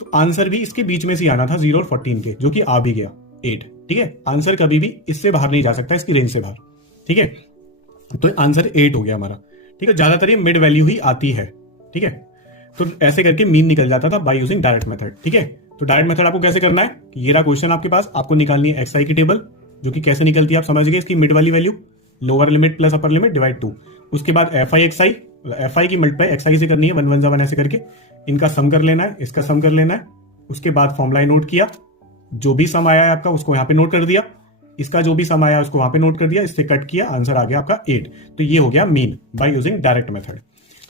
तो आंसर भी इसके बीच में से आना था 0 और 14 के, जो कि आ भी गया 8, ठीक है। आंसर कभी भी इससे बाहर नहीं जा सकता, इसकी रेंज से बाहर, ठीक है। तो आंसर 8 हो गया हमारा, ठीक है। ज्यादातर ये मिड वैल्यू ही आती है, ठीक है। तो ऐसे करके मीन निकल जाता था बाय यूजिंग डायरेक्ट मेथड, ठीक है। तो डायरेक्ट मेथड आपको कैसे करना है, ये रहा क्वेश्चन आपके पास, आपको निकालनी है XI की टेबल, जो कि कैसे निकलती है आप समझ गए, इसकी मिड वाली value, lower limit plus upper limit divide 2। उसके बाद F I x I, F I की मल्टीप्लाई एक्स आई से करनी है, 1 1 1 ऐसे करके इनका सम कर लेना है, इसका सम कर लेना है। उसके बाद फॉर्मूला नोट किया, जो भी सम आया है आपका उसको यहाँ पे नोट कर दिया, इसका जो भी सम आया उसको वहां पे नोट कर दिया, इससे कट किया, आंसर आ गया आपका 8। तो ये हो गया mean by using direct method.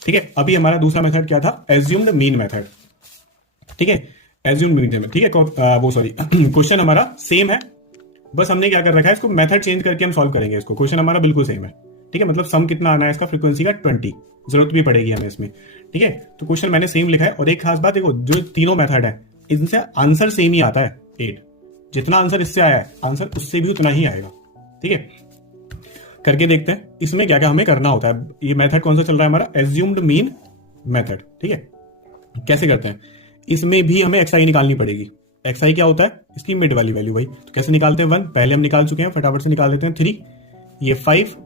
ठीक है, अभी हमारा दूसरा मेथड क्या था, एज्यूम्ड मीन मेथड। ठीक है, एज्यूम्ड मीन मेथड। ठीक है, वो सॉरी क्वेश्चन हमारा सेम है, बस हमने क्या कर रखा है, इसको मेथड चेंज करके हम सॉल्व करेंगे इसको। क्वेश्चन हमारा बिल्कुल सेम है। ठीक है, मतलब सम कितना आना है इसका, फ्रीक्वेंसी का 20, जरूरत भी पड़ेगी हमें इसमें। ठीक है, तो क्वेश्चन मैंने सेम लिखा है। और एक खास बात देखो, जो तीनों मेथड है इनसे आंसर सेम ही आता है 8। जितना आंसर इससे आया है आंसर उससे भी उतना ही आएगा। ठीक है, करके देखते हैं इसमें क्या क्या हमें करना होता है। ये मेथड कौन सा चल रहा है हमारा, एज्यूम्ड मीन मेथड। ठीक है, कैसे करते हैं, इसमें भी हमें एक्स आई निकालनी पड़ेगी। एक्स आई क्या होता है, इसकी मिड वाली वैल्यू भाई। तो कैसे निकालते हैं, 1 पहले हम निकाल चुके हैं, फटाफट से निकाल देते हैं। 3, ये 5,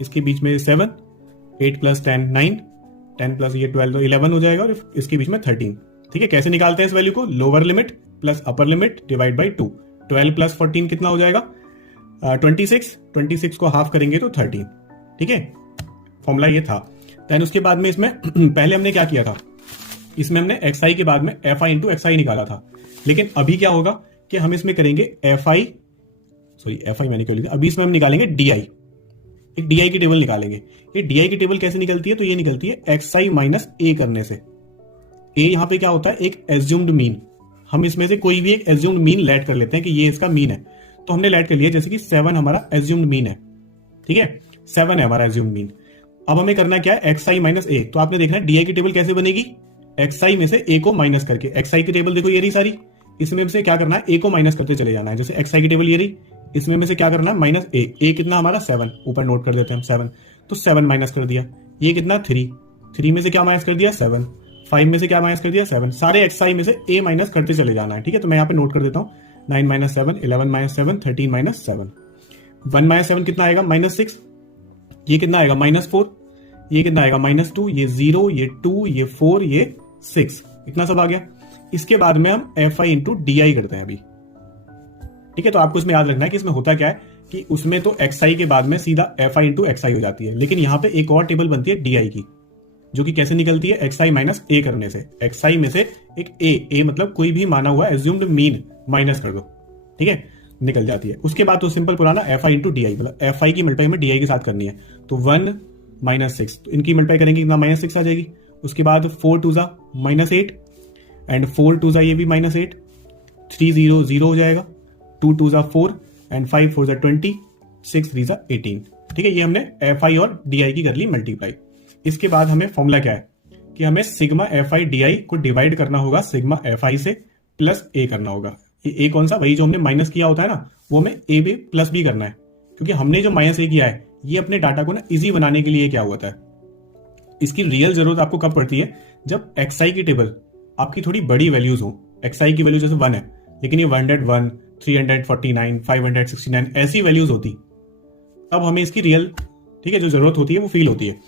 इसके बीच में 7, 8 + 10 9, 10 + ये 12 तो 11 हो जाएगा, और इसके बीच में 13। ठीक है, कैसे निकालते हैं इस वैल्यू को, lower limit plus upper limit divide by 2। 12 + 14 कितना हो जाएगा, 26 को हाफ करेंगे तो 13। ठीक है, फॉर्मूला ये था। देन उसके बाद में इसमें पहले हमने क्या किया था, इसमें हमने एक्स आई के बाद में एफ आई इंटू एक्स आई निकाला था। लेकिन अभी क्या होगा कि हम इसमें करेंगे एफ आई मैंने क्यों लिखा, अभी इसमें हम निकालेंगे डी आई, एक डी आई की टेबल निकालेंगे। ये डी आई की टेबल कैसे निकलती है, तो ये निकलती है एक्स आई माइनस ए करने से। ए यहां पे क्या होता है, एक एज्यूम्ड मीन। हम इसमें से कोई भी एक एज्यूम्ड मीन लेट कर लेते हैं कि ये इसका मीन है, तो हमने लेट कर लिया, जैसे कि 7 हमारा एज्यूम्ड मीन है। ठीक है, 7 है हमारा एज्यूम्ड मीन। अब हमें करना क्या है, एक्स आई माइनस ए। तो आपने देखना है डी आई की टेबल कैसे बनेगी, एक्स आई में से ए को माइनस करके। एक्स आई की टेबल देखो ये रही सारी, इसमें से क्या करना है, ए को माइनस करते चले जाना है। जैसे एक्स आई की टेबल ये रही, इसमें में से क्या करना है, माइनस ए। ए कितना हमारा 7, ऊपर नोट कर देते हैं हम 7, तो 7 माइनस कर दिया। ये कितना 3 में से क्या माइनस कर दिया 7, 5 में से क्या माइनस कर दिया 7। सारे एक्स आई में से ए माइनस करते चले जाना है। ठीक है, तो मैं यहाँ पे नोट कर देता हूँ, 9 - 7, 11 - 7, 13 - 7। 1 - 7 कितना आएगा, -6। ये कितना आएगा, -4। ये कितना आएगा, -2। ये 0, ये 2, ये 4, ये 6, इतना सब आ गया। इसके बाद में हम F I into D I करते हैं अभी। ठीक है, तो आपको इसमें याद रखना है कि इसमें होता क्या है कि उसमें तो एक्स आई के बाद में सीधा एफ आई इंटू एक्स आई हो जाती है, लेकिन यहां पे एक और टेबल बनती है डी आई की, जो कि कैसे निकलती है, एक्स आई माइनस ए करने से। एक्स आई में से एक ए मतलब कोई भी माना हुआ एज्यूम्ड मीन माइनस कर दो। ठीक है, निकल जाती है। उसके बाद तो सिंपल पुराना F I into D I, मतलब एफ आई की मल्टीप्लाई में डी आई के साथ करनी है। तो 1 - 6, तो इनकी मल्टीप्लाई करेंगे कितना, -6 आ जाएगी। उसके बाद 4 2 ज़ा -8, एंड 4 2 ज़ा ये भी -8, 3 0 0 हो जाएगा, 2 2 ज़ा 4, एंड 5 4 ज़ा 20, 6 3 ज़ा 18। ठीक है, ये हमने एफ आई और डी आई की कर ली मल्टीप्लाई। इसके बाद हमें फॉर्मूला क्या है कि हमें sigma F I D I को डिवाइड करना होगा सिग्मा एफ आई से प्लस ए करना होगा। ये ए कौन सा, वही जो हमने माइनस किया होता है ना, वो हमें ए भी प्लस भी करना है, क्योंकि हमने जो माइनस ए किया है ये अपने डाटा को ना इजी बनाने के लिए क्या हुआ था। इसकी रियल जरूरत आपको कब पड़ती है, जब एक्स आई की टेबल आपकी थोड़ी बड़ी वैल्यूज हो। एक्स आई की वैल्यू जैसे 1 है, लेकिन ये 101, 349, 569 ऐसी वैल्यूज होती, तब हमें इसकी रियल, ठीक है, जो जरूरत होती है वो फील होती है।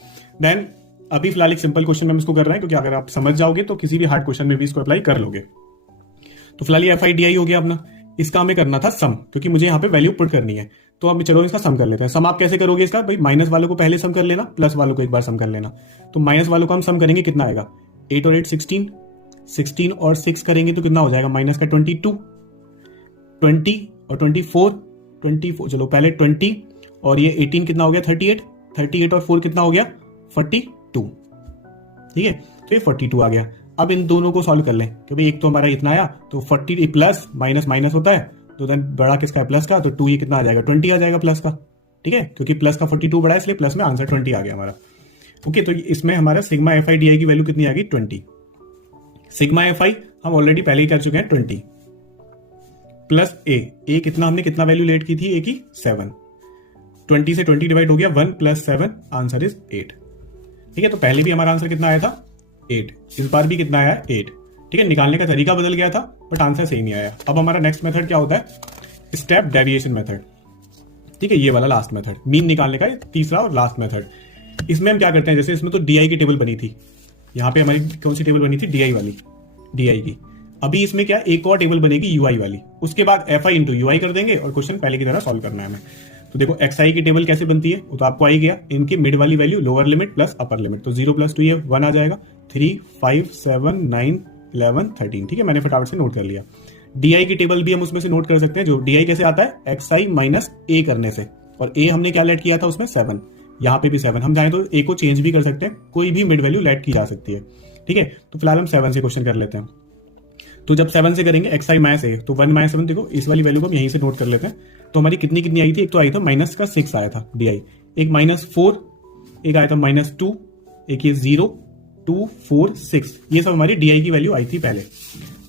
देन अभी फिलहाल एक सिंपल क्वेश्चन में हम इसको कर रहे हैं, क्योंकि अगर आप समझ जाओगे तो किसी भी हार्ड क्वेश्चन में भी इसको अप्लाई कर लोगे। तो फिलहाल ये एफ आई डी आई हो गया अपना। इसका हमें करना था सम, क्योंकि मुझे यहाँ पे वैल्यू पुट करनी है। तो अब चलो इसका सम कर लेते हैं। सम आप कैसे करोगे इसका, भाई माइनस वालों को पहले सम कर लेना, प्लस वालों को एक बार सम कर लेना। तो माइनस वालों को हम सम करेंगे, कितना आएगा, 8 और 8 16, 16 और 6 करेंगे तो कितना हो जाएगा, माइनस का 22, 20 और 24, चलो पहले 20 और ये 18 कितना हो गया, 38 और 4 कितना हो गया, 42। ठीक है, तो ये 42 आ गया। अब इन दोनों को सॉल्व कर लें, क्योंकि एक तो हमारा इतना आया, तो 40 प्लस माइनस माइनस होता है, तो देन बड़ा किसका है, प्लस का, तो 2 ये कितना आ जाएगा, 20 आ जाएगा प्लस का। ठीक है, क्योंकि प्लस का 42 बड़ा है, इसलिए प्लस में आंसर 20 आ गया हमारा। ओके, तो इसमें हमारा sigma F I D I की वैल्यू कितनी आ गई, 20। सिग्मा एफ आई हम ऑलरेडी पहले ही कर चुके हैं, 20 प्लस ए कितना, हमने कितना वैल्यू लेट की थी ए की, 7। 20 से 20 डिवाइड हो गया, 1 + 7, आंसर इज 8। ठीक है, तो पहले भी हमारा आंसर कितना आया था, 8। इस बार भी कितना आया, 8। ठीक है, निकालने का तरीका बदल गया था, बट आंसर सेम ही आया। अब हमारा नेक्स्ट मेथड क्या होता है, स्टेप डेविएशन मेथड। ठीक है, ये वाला लास्ट मेथड, मीन निकालने का तीसरा और लास्ट मेथड। इसमें हम क्या करते हैं, जैसे इसमें तो डी आई की टेबल बनी थी, यहाँ पे हमारी कौन सी टेबल बनी थी, डी आई वाली, डी आई की। अभी इसमें क्या, एक और टेबल बनेगी यू आई वाली। उसके बाद एफ आई इंटू यू आई कर देंगे और क्वेश्चन पहले की तरह सॉल्व करना है हमें। तो देखो XI की टेबल कैसे बनती है, वो तो आपको आ ही गया, इनकी मिड वाली value lower limit plus upper limit, तो 0 + 2 ये 1 आ जाएगा, 3 5 7 9 11 13। ठीक है, मैंने फटाफट से नोट कर लिया। DI की टेबल भी हम उसमें से नोट कर सकते हैं, जो DI कैसे आता है XI माइनस A करने से, और A हमने क्या लेट किया था उसमें 7, यहाँ पे भी 7, हम चाहें तो A को चेंज भी कर सकते हैं, कोई भी मिड वैल्यू लेट की जा सकती है। ठीक है, तो फिलहाल हम 7 से क्वेश्चन कर लेते हैं। तो जब 7 से करेंगे XI माइनस A, तो 1 - 7, देखो इस वाली वैल्यू को हम यहीं से नोट कर लेते हैं। तो हमारी कितनी आई थी, एक तो आई था माइनस का 6 आया था DI, एक -4, एक आया था -2, एक ये 0 2 4 6, ये सब हमारी DI की वैल्यू आई थी पहले।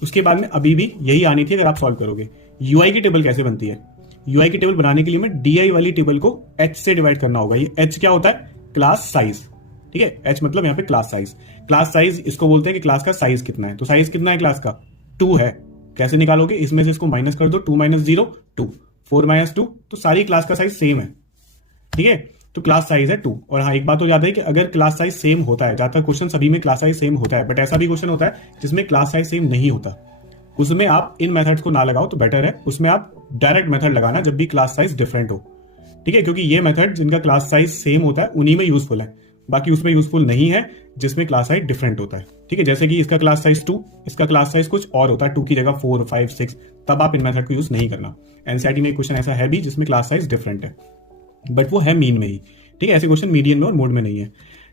उसके बाद में अभी भी यही आनी थी अगर आप सॉल्व करोगे। UI की टेबल कैसे बनती है, UI की टेबल बनाने के लिए हमें DI वाली टेबल को H से डिवाइड करना होगा। ये H क्या होता है, क्लास साइज। ठीक है, H मतलब यहाँ पे क्लास साइज। क्लास साइज इसको बोलते हैं कि क्लास का साइज कितना है, तो साइज कितना है क्लास का, 2 है। कैसे निकालोगे, इसमें से इसको माइनस कर दो, 2 - 0 2, 4 - 2, तो सारी क्लास का साइज सेम है। ठीक है, तो क्लास साइज है 2। और हाँ, एक बात हो जाता है कि अगर क्लास साइज सेम होता है, ज्यादातर क्वेश्चन सभी में क्लास साइज सेम होता है, बट ऐसा भी क्वेश्चन होता है जिसमें क्लास साइज सेम नहीं होता, उसमें आप इन मेथड्स को ना लगाओ तो बेटर है। उसमें आप डायरेक्ट मेथड लगाना जब भी क्लास साइज डिफरेंट हो। ठीक है, क्योंकि ये मेथड जिनका क्लास साइज सेम होता है उन्हीं में यूजफुल है, बाकी उसमें यूजफुल नहीं है जिसमें क्लास साइज डिफरेंट होता है। ठीक है, जैसे कि इसका क्लास साइज 2, इसका क्लास साइज कुछ और होता है, 2 की जगह 4 5 6, तब आप इन मेथड को यूज नहीं करना। एनसीईआरटी में एक क्वेश्चन ऐसा है भी जिसमें क्लास साइज डिफरेंट है, बट वो है मीन में ही। ठीक है, ऐसे क्वेश्चन मीडियन में और मोड में नहीं है।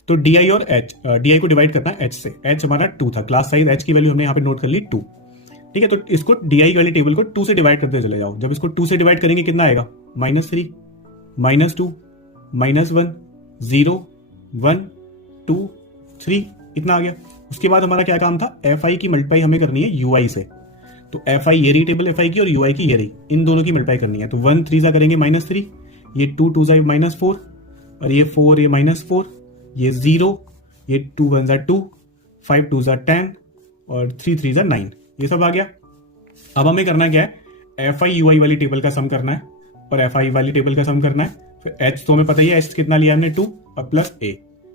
तो DI और H, DI को डिवाइड करना है H से, H हमारा 2 था, क्लास साइज H की वैल्यू हमने यहाँ पे नोट कर ली 2। ठीक है, तो इसको DI वाली टेबल को 2 से डिवाइड करते चले जाओ। जब इसको 2 से डिवाइड करेंगे कितना आएगा, -3 -2 -1 0 1 2 3, इतना आ गया। उसके बाद हमारा क्या काम था, FI की मल्टीप्लाई हमें करनी है UI से। तो FI ये रही टेबल FI की, और UI की ये रही, इन दोनों की मल्टीप्लाई करनी है। तो 1 3 सा करेंगे -3, ये 2 2 सा -4, और ये 4 ये -4, ये 0, ये 2 1 सा 2, 5 2 सा 10, और 3 3 सा 9, ये सब आ गया। अब हमें करना क्या है, FI UI वाली टेबल का सम करना है और FI वाली टेबल का सम करना है। फिर H तो हमें पता ही है, H कितना लिया हमने 2 और प्लस A।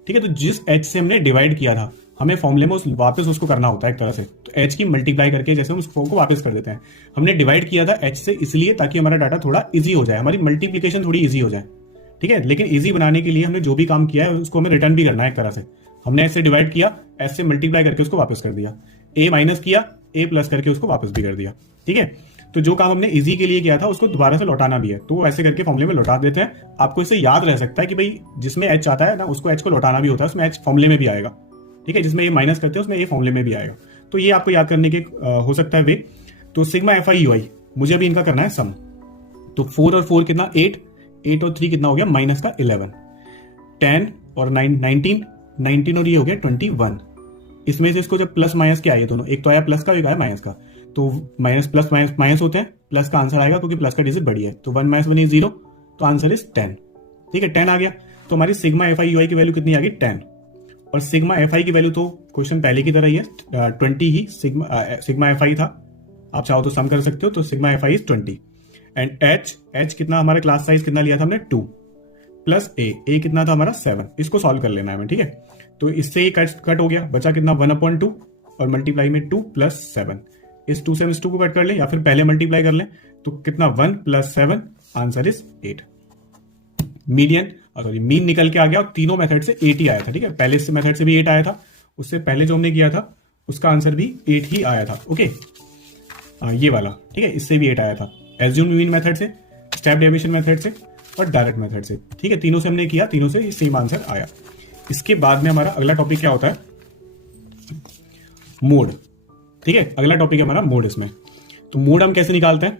ठीक है, तो जिस H से हमने डिवाइड किया था, हमें फॉर्मूले में वापस उसको करना होता है एक तरह से। तो H की मल्टीप्लाई करके जैसे हम उस फॉर्म को वापस कर देते हैं। हमने डिवाइड किया था H से इसलिए ताकि हमारा डाटा थोड़ा इजी हो जाए, हमारी मल्टीप्लीकेशन थोड़ी इजी हो जाए। ठीक है, लेकिन इजी बनाने के लिए हमने जो भी काम किया है उसको हमें रिटर्न भी करना है एक तरह से। हमने H से डिवाइड किया, H से मल्टीप्लाई करके उसको वापस कर दिया, A माइनस किया, A प्लस करके उसको वापस भी कर दिया। ठीक है, तो जो काम हमने इजी के लिए किया था उसको दोबारा से लौटाना भी है, तो ऐसे करके फॉर्मूले में लौटा देते हैं। आपको इससे याद रह सकता है कि भाई जिसमें H आता है ना, उसको H को लौटाना भी होता है, उसमें H फॉर्मूले में भी आएगा। ठीक है, जिसमें ये माइनस करते हैं उसमें ये फॉर्मूले में भी आएगा। तो ये आपको याद करने के हो सकता है वे। तो सिग्मा FI UI, मुझे अभी इनका करना है सम। तो 4 और 4 कितना, 8 8 और 3 कितना हो गया, माइनस का 11, 10 और 9 19 19 और ये हो गया 21। इसमें से इसको जब प्लस माइनस क्या आए दोनों, एक तो आया प्लस का, एक आया माइनस का, तो माइनस प्लस माइनस माइनस होते हैं, प्लस का आंसर आएगा क्योंकि प्लस का डिजिट बड़ी है। तो 1 - 1 इज 0, तो आंसर इज 10। ठीक है, 10 आ गया। तो हमारी सिग्मा FI UI की वैल्यू कितनी आ गई, 10। और सिग्मा FI की वैल्यू तो क्वेश्चन पहले की तरह ही है, 20 ही सिग्मा FI था। आप चाहो तो सम कर सकते हो, तो sigma FI is 20। And H कितना, हमारा क्लास साइज कितना लिया था हमने 2, प्लस A कितना था हमारा 7। इसको सॉल्व कर लेना है हमें। ठीक है, तो इससे ये कट हो गया, बचा कितना 1/2 और मल्टीप्लाई में 2 + 7। इस 2 से हम इस 2 को कट कर लें या फिर पहले मल्टीप्लाई कर लें, तो कितना 1 + 7, answer is 8। Median sorry mean निकल के आ गया, और तीनों मेथड से 8 ही आया था। ठीक है, पहले से मेथड से भी 8 आया था, उससे पहले जो हमने किया था उसका आंसर भी 8 ही आया था। ओके, ये वाला ठीक है, इससे भी 8 आया था, एज्यूम मीन मेथड से, स्टेप डेविएशन मेथड से और डायरेक्ट मेथड से। ठीक है, तीनों से हमने किया, तीनों से सेम आंसर आया। इसके बाद में हमारा अगला टॉपिक क्या होता है, मोड। ठीक है, अगला टॉपिक है हमारा मोड। इसमें तो मोड हम कैसे निकालते हैं,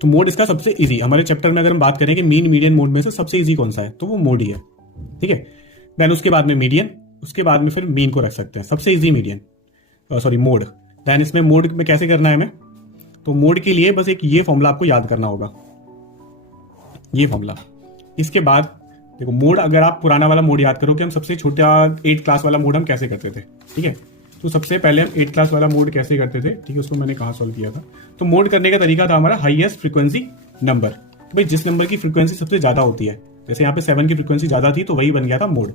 तो मोड इसका सबसे इजी, हमारे चैप्टर में अगर हम बात करें कि मीन मीडियन मोड में से सबसे इजी कौन सा है, तो वो मोड ही है। ठीक है, देन उसके बाद में मीडियन, उसके बाद में फिर मीन को रख सकते हैं, सबसे easy median sorry mode. Then इसमें मोड में कैसे करना है हमें, तो मोड के लिए बस एक ये फॉर्मूला आपको याद करना होगा, ये फॉर्मूला। इसके बाद देखो मोड, अगर आप पुराना वाला मोड याद करो कि हम सबसे छोटा 8 क्लास वाला मोड हम कैसे करते थे। ठीक है, तो सबसे पहले हम 8 क्लास वाला मोड कैसे करते थे, ठीक है, उसको मैंने कहाँ सॉल्व किया था। तो मोड करने का तरीका था हमारा हाईएस्ट फ्रीक्वेंसी नंबर। तो भाई जिस नंबर की फ्रीक्वेंसी सबसे ज्यादा होती है, जैसे यहाँ पे 7 की फ्रीक्वेंसी ज्यादा थी तो वही बन गया था मोड।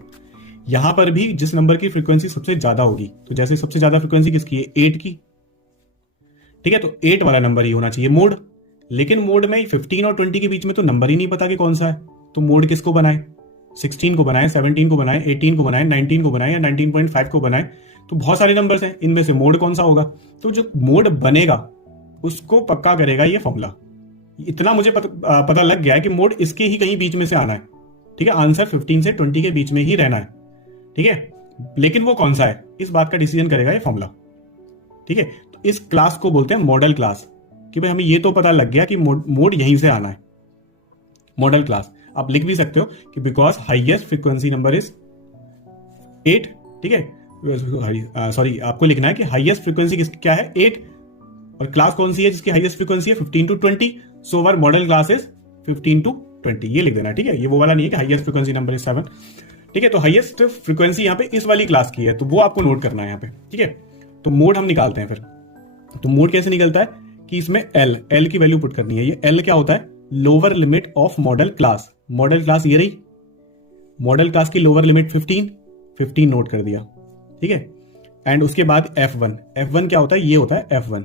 यहां पर भी जिस नंबर की फ्रीक्वेंसी सबसे ज्यादा होगी, तो जैसे सबसे ज्यादा फ्रीक्वेंसी किसकी है, 8 की। ठीक है, तो 8 वाला नंबर ही होना चाहिए मोड। लेकिन मोड में 15 और 20 के बीच में तो नंबर ही नहीं पता कि कौन सा है, तो मोड किसको बनाए, 16 को बनाए, 17 को बनाए, 18 को बनाए, 19 को बनाए या 19.5 को बनाए, तो बहुत सारे नंबर्स हैं, इनमें से मोड कौन सा होगा। तो जो मोड बनेगा उसको पक्का करेगा ये फॉर्मूला। इतना मुझे पता लग गया है कि मोड इसके ही कहीं बीच में से आना है, ठीक है, आंसर 15 से 20 के बीच में ही रहना है, ठीक है, लेकिन वो कौन सा है इस बात का डिसीजन करेगा ये फॉर्मूला, ठीक है। तो इस क्लास को बोलते हैं मॉडल क्लास, कि भाई हमें ये तो पता लग गया कि मोड यहीं से आना है, मॉडल क्लास। आप लिख भी सकते हो कि because highest frequency number is 8, ठीक है, सॉरी आपको लिखना है कि हाईएस्ट फ्रीक्वेंसी क्या है 8, और क्लास कौन सी है जिसकी हाईएस्ट फ्रीक्वेंसी है 15 to 20, so our modal class is 15 to 20, ये लिख देना, ठीक है। ये वो वाला नहीं है कि हाईएस्ट फ्रीक्वेंसी नंबर इज 7, ठीक है। तो हाईएस्ट फ्रीक्वेंसी यहाँ पे इस वाली क्लास की है, तो वो आपको नोट करना है यहाँ पे, ठीक है। तो मोड हम निकालते हैं फिर। तो मोड कैसे निकलता है कि इसमें एल की वैल्यू पुट करनी है। ये एल क्या होता है, lower limit of model class. Model class ये रही, मॉडल क्लास की लोअर लिमिट 15 नोट कर दिया, ठीक है। एंड उसके बाद F1 क्या होता है, ये होता है F1,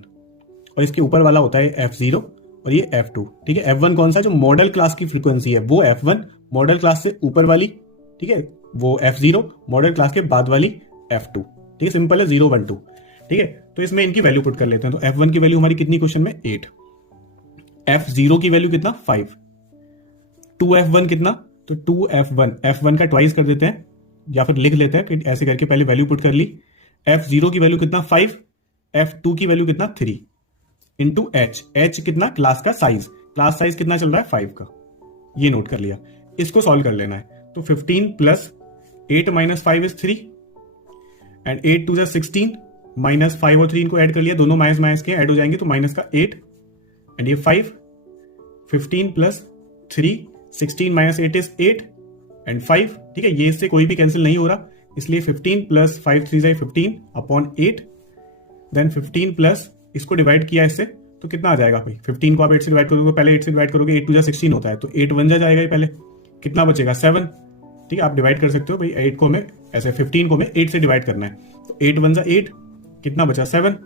और इसके ऊपर वाला होता है F0 और ये F2, ठीक है। F1 कौन सा, जो मॉडल क्लास की फ्रीक्वेंसी है वो F1, मॉडल क्लास से ऊपर वाली, ठीक है, वो F0, मॉडल क्लास के बाद वाली F2, ठीक है। सिंपल है, 0 1 2, ठीक है। तो इसमें इनकी वैल्यू पुट कर लेते हैं। तो F1 की वैल्यू हमारी कितनी क्वेश्चन में 8, F0 की वैल्यू कितना 5, 2F1 कितना, तो 2F1, F1 का ट्वाइस कर देते हैं या फिर लिख लेते हैं कि ऐसे करके पहले वैल्यू पुट कर ली। F0 की वैल्यू कितना 5, F2 की वैल्यू कितना 3 इंटू H कितना, क्लास का साइज, क्लास साइज कितना चल रहा है 5 का, ये नोट कर लिया। इसको सॉल्व कर लेना है। तो 15 plus 8 minus 5 is 3 and 8 2 16 minus 5 और 3 इनको ऐड कर लिया, दोनों माइनस के ऐड हो जाएंगे, तो माइनस का 8 एंड ये 5, 15 प्लस 3 16 माइनस 8 इज 8 एंड 5, ठीक है। ये इससे कोई भी कैंसिल नहीं हो रहा, इसलिए 15 प्लस 5 3 जाए 15 अपॉन 8, देन 15 प्लस इसको डिवाइड किया इससे, तो कितना आ जाएगा भाई, 15 को आप 8 से डिवाइड करोगे, पहले 8 से डिवाइड करोगे, 8 2 16 होता है, तो 8 1 जाएगा, पहले कितना बचेगा 7, ठीक है। आप डिवाइड कर सकते हो भाई, 8 को हमें ऐसे 15 को हमें 8 से डिवाइड करना है, तो 8 1 8, कितना बचा 7,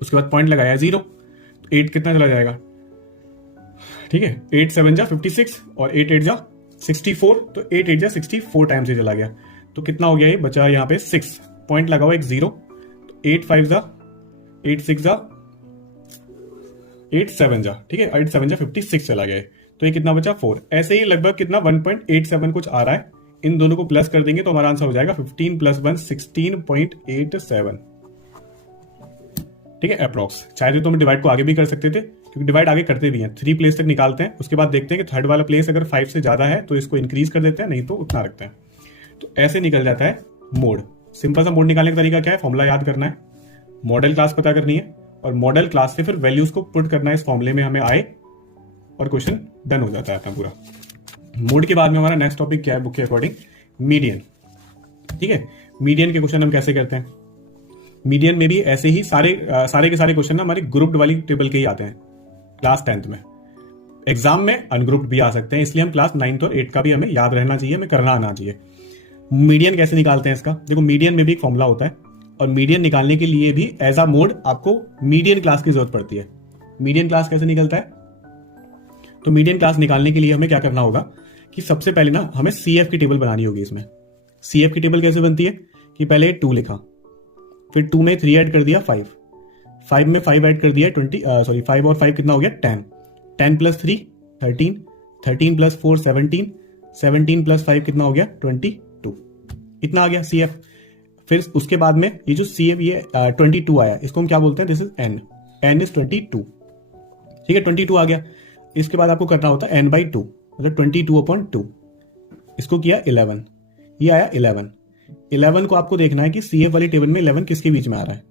उसके बाद पॉइंट लगाया 0, तो 8 कितना चला जाएगा, ठीक है, 8 7 56 और 8 8 64, तो 8 8 64 टाइम्स से चला गया, तो कितना हो गया, ये बचा यहाँ पे 6, पॉइंट लगाओ एक 0, तो 8 5 8 6 8 7 ठीक है, 8 7 56 चला गया, तो ये कितना बचा 4। ऐसे ही लगभग कितना 1.87 कुछ आ रहा है, इन दोनों को प्लस कर देंगे तो हमारा आंसर हो जाएगा 15 प्लस 1 16.87, ठीक है, अप्रॉक्स। चाहे तो हम डिवाइड को आगे भी कर सकते थे, क्योंकि डिवाइड आगे करते भी हैं, 3 प्लेस तक निकालते हैं, उसके बाद देखते हैं कि थर्ड वाला प्लेस अगर 5 से ज्यादा है तो इसको इंक्रीज कर देते हैं, नहीं तो उतना रखते हैं। तो ऐसे निकल जाता है मोड। सिंपल सा मोड निकालने का तरीका क्या है, फॉर्मूला याद करना है, मॉडल क्लास पता करनी है, और मॉडल क्लास से फिर वैल्यूज को पुट करना है इस फॉर्मूले में, हमें आए, और क्वेश्चन डन हो जाता है अपना पूरा। मोड के बाद में हमारा नेक्स्ट टॉपिक क्या है बुक के अकॉर्डिंग, मीडियन, ठीक है। मीडियन के क्वेश्चन हम कैसे करते हैं, मीडियन में भी ऐसे ही सारे के सारे क्वेश्चन ना हमारे ग्रुप्ड वाली टेबल के ही आते हैं क्लास 10th में। एग्जाम में अनग्रुप्ड भी आ सकते हैं, इसलिए हम क्लास 9th और 8th का भी हमें याद रहना चाहिए, हमें करना आना चाहिए। मीडियन कैसे निकालते हैं इसका, देखो मीडियन में भी एक फॉर्मूला होता है, और मीडियन निकालने के लिए भी एज अ मोड आपको मीडियन क्लास की जरूरत पड़ती है। मीडियन क्लास कैसे निकलता है, तो मीडियन क्लास निकालने के लिए हमें क्या करना होगा कि सबसे पहले ना हमें CF की टेबल बनानी होगी। इसमें CF की टेबल कैसे बनती है कि पहले 2 लिखा, फिर 2 में 3 ऐड कर दिया 5 में 5 ऐड कर दिया 5 और 5 कितना हो गया 10 प्लस 3 13 प्लस 4 17 प्लस 5 कितना हो गया 22, इतना आ गया CF। फिर उसके बाद में ये जो CF ये 22 आया, इसको हम क्या बोलते हैं, दिस इज n इज 22, ठीक है, 22 आ गया। इसके बाद आपको करना होता है n/2, मतलब 22/2, इसको किया 11, ये आया 11 को आपको देखना है कि CF वाली टेबल में 11 किसके बीच में आ रहा है,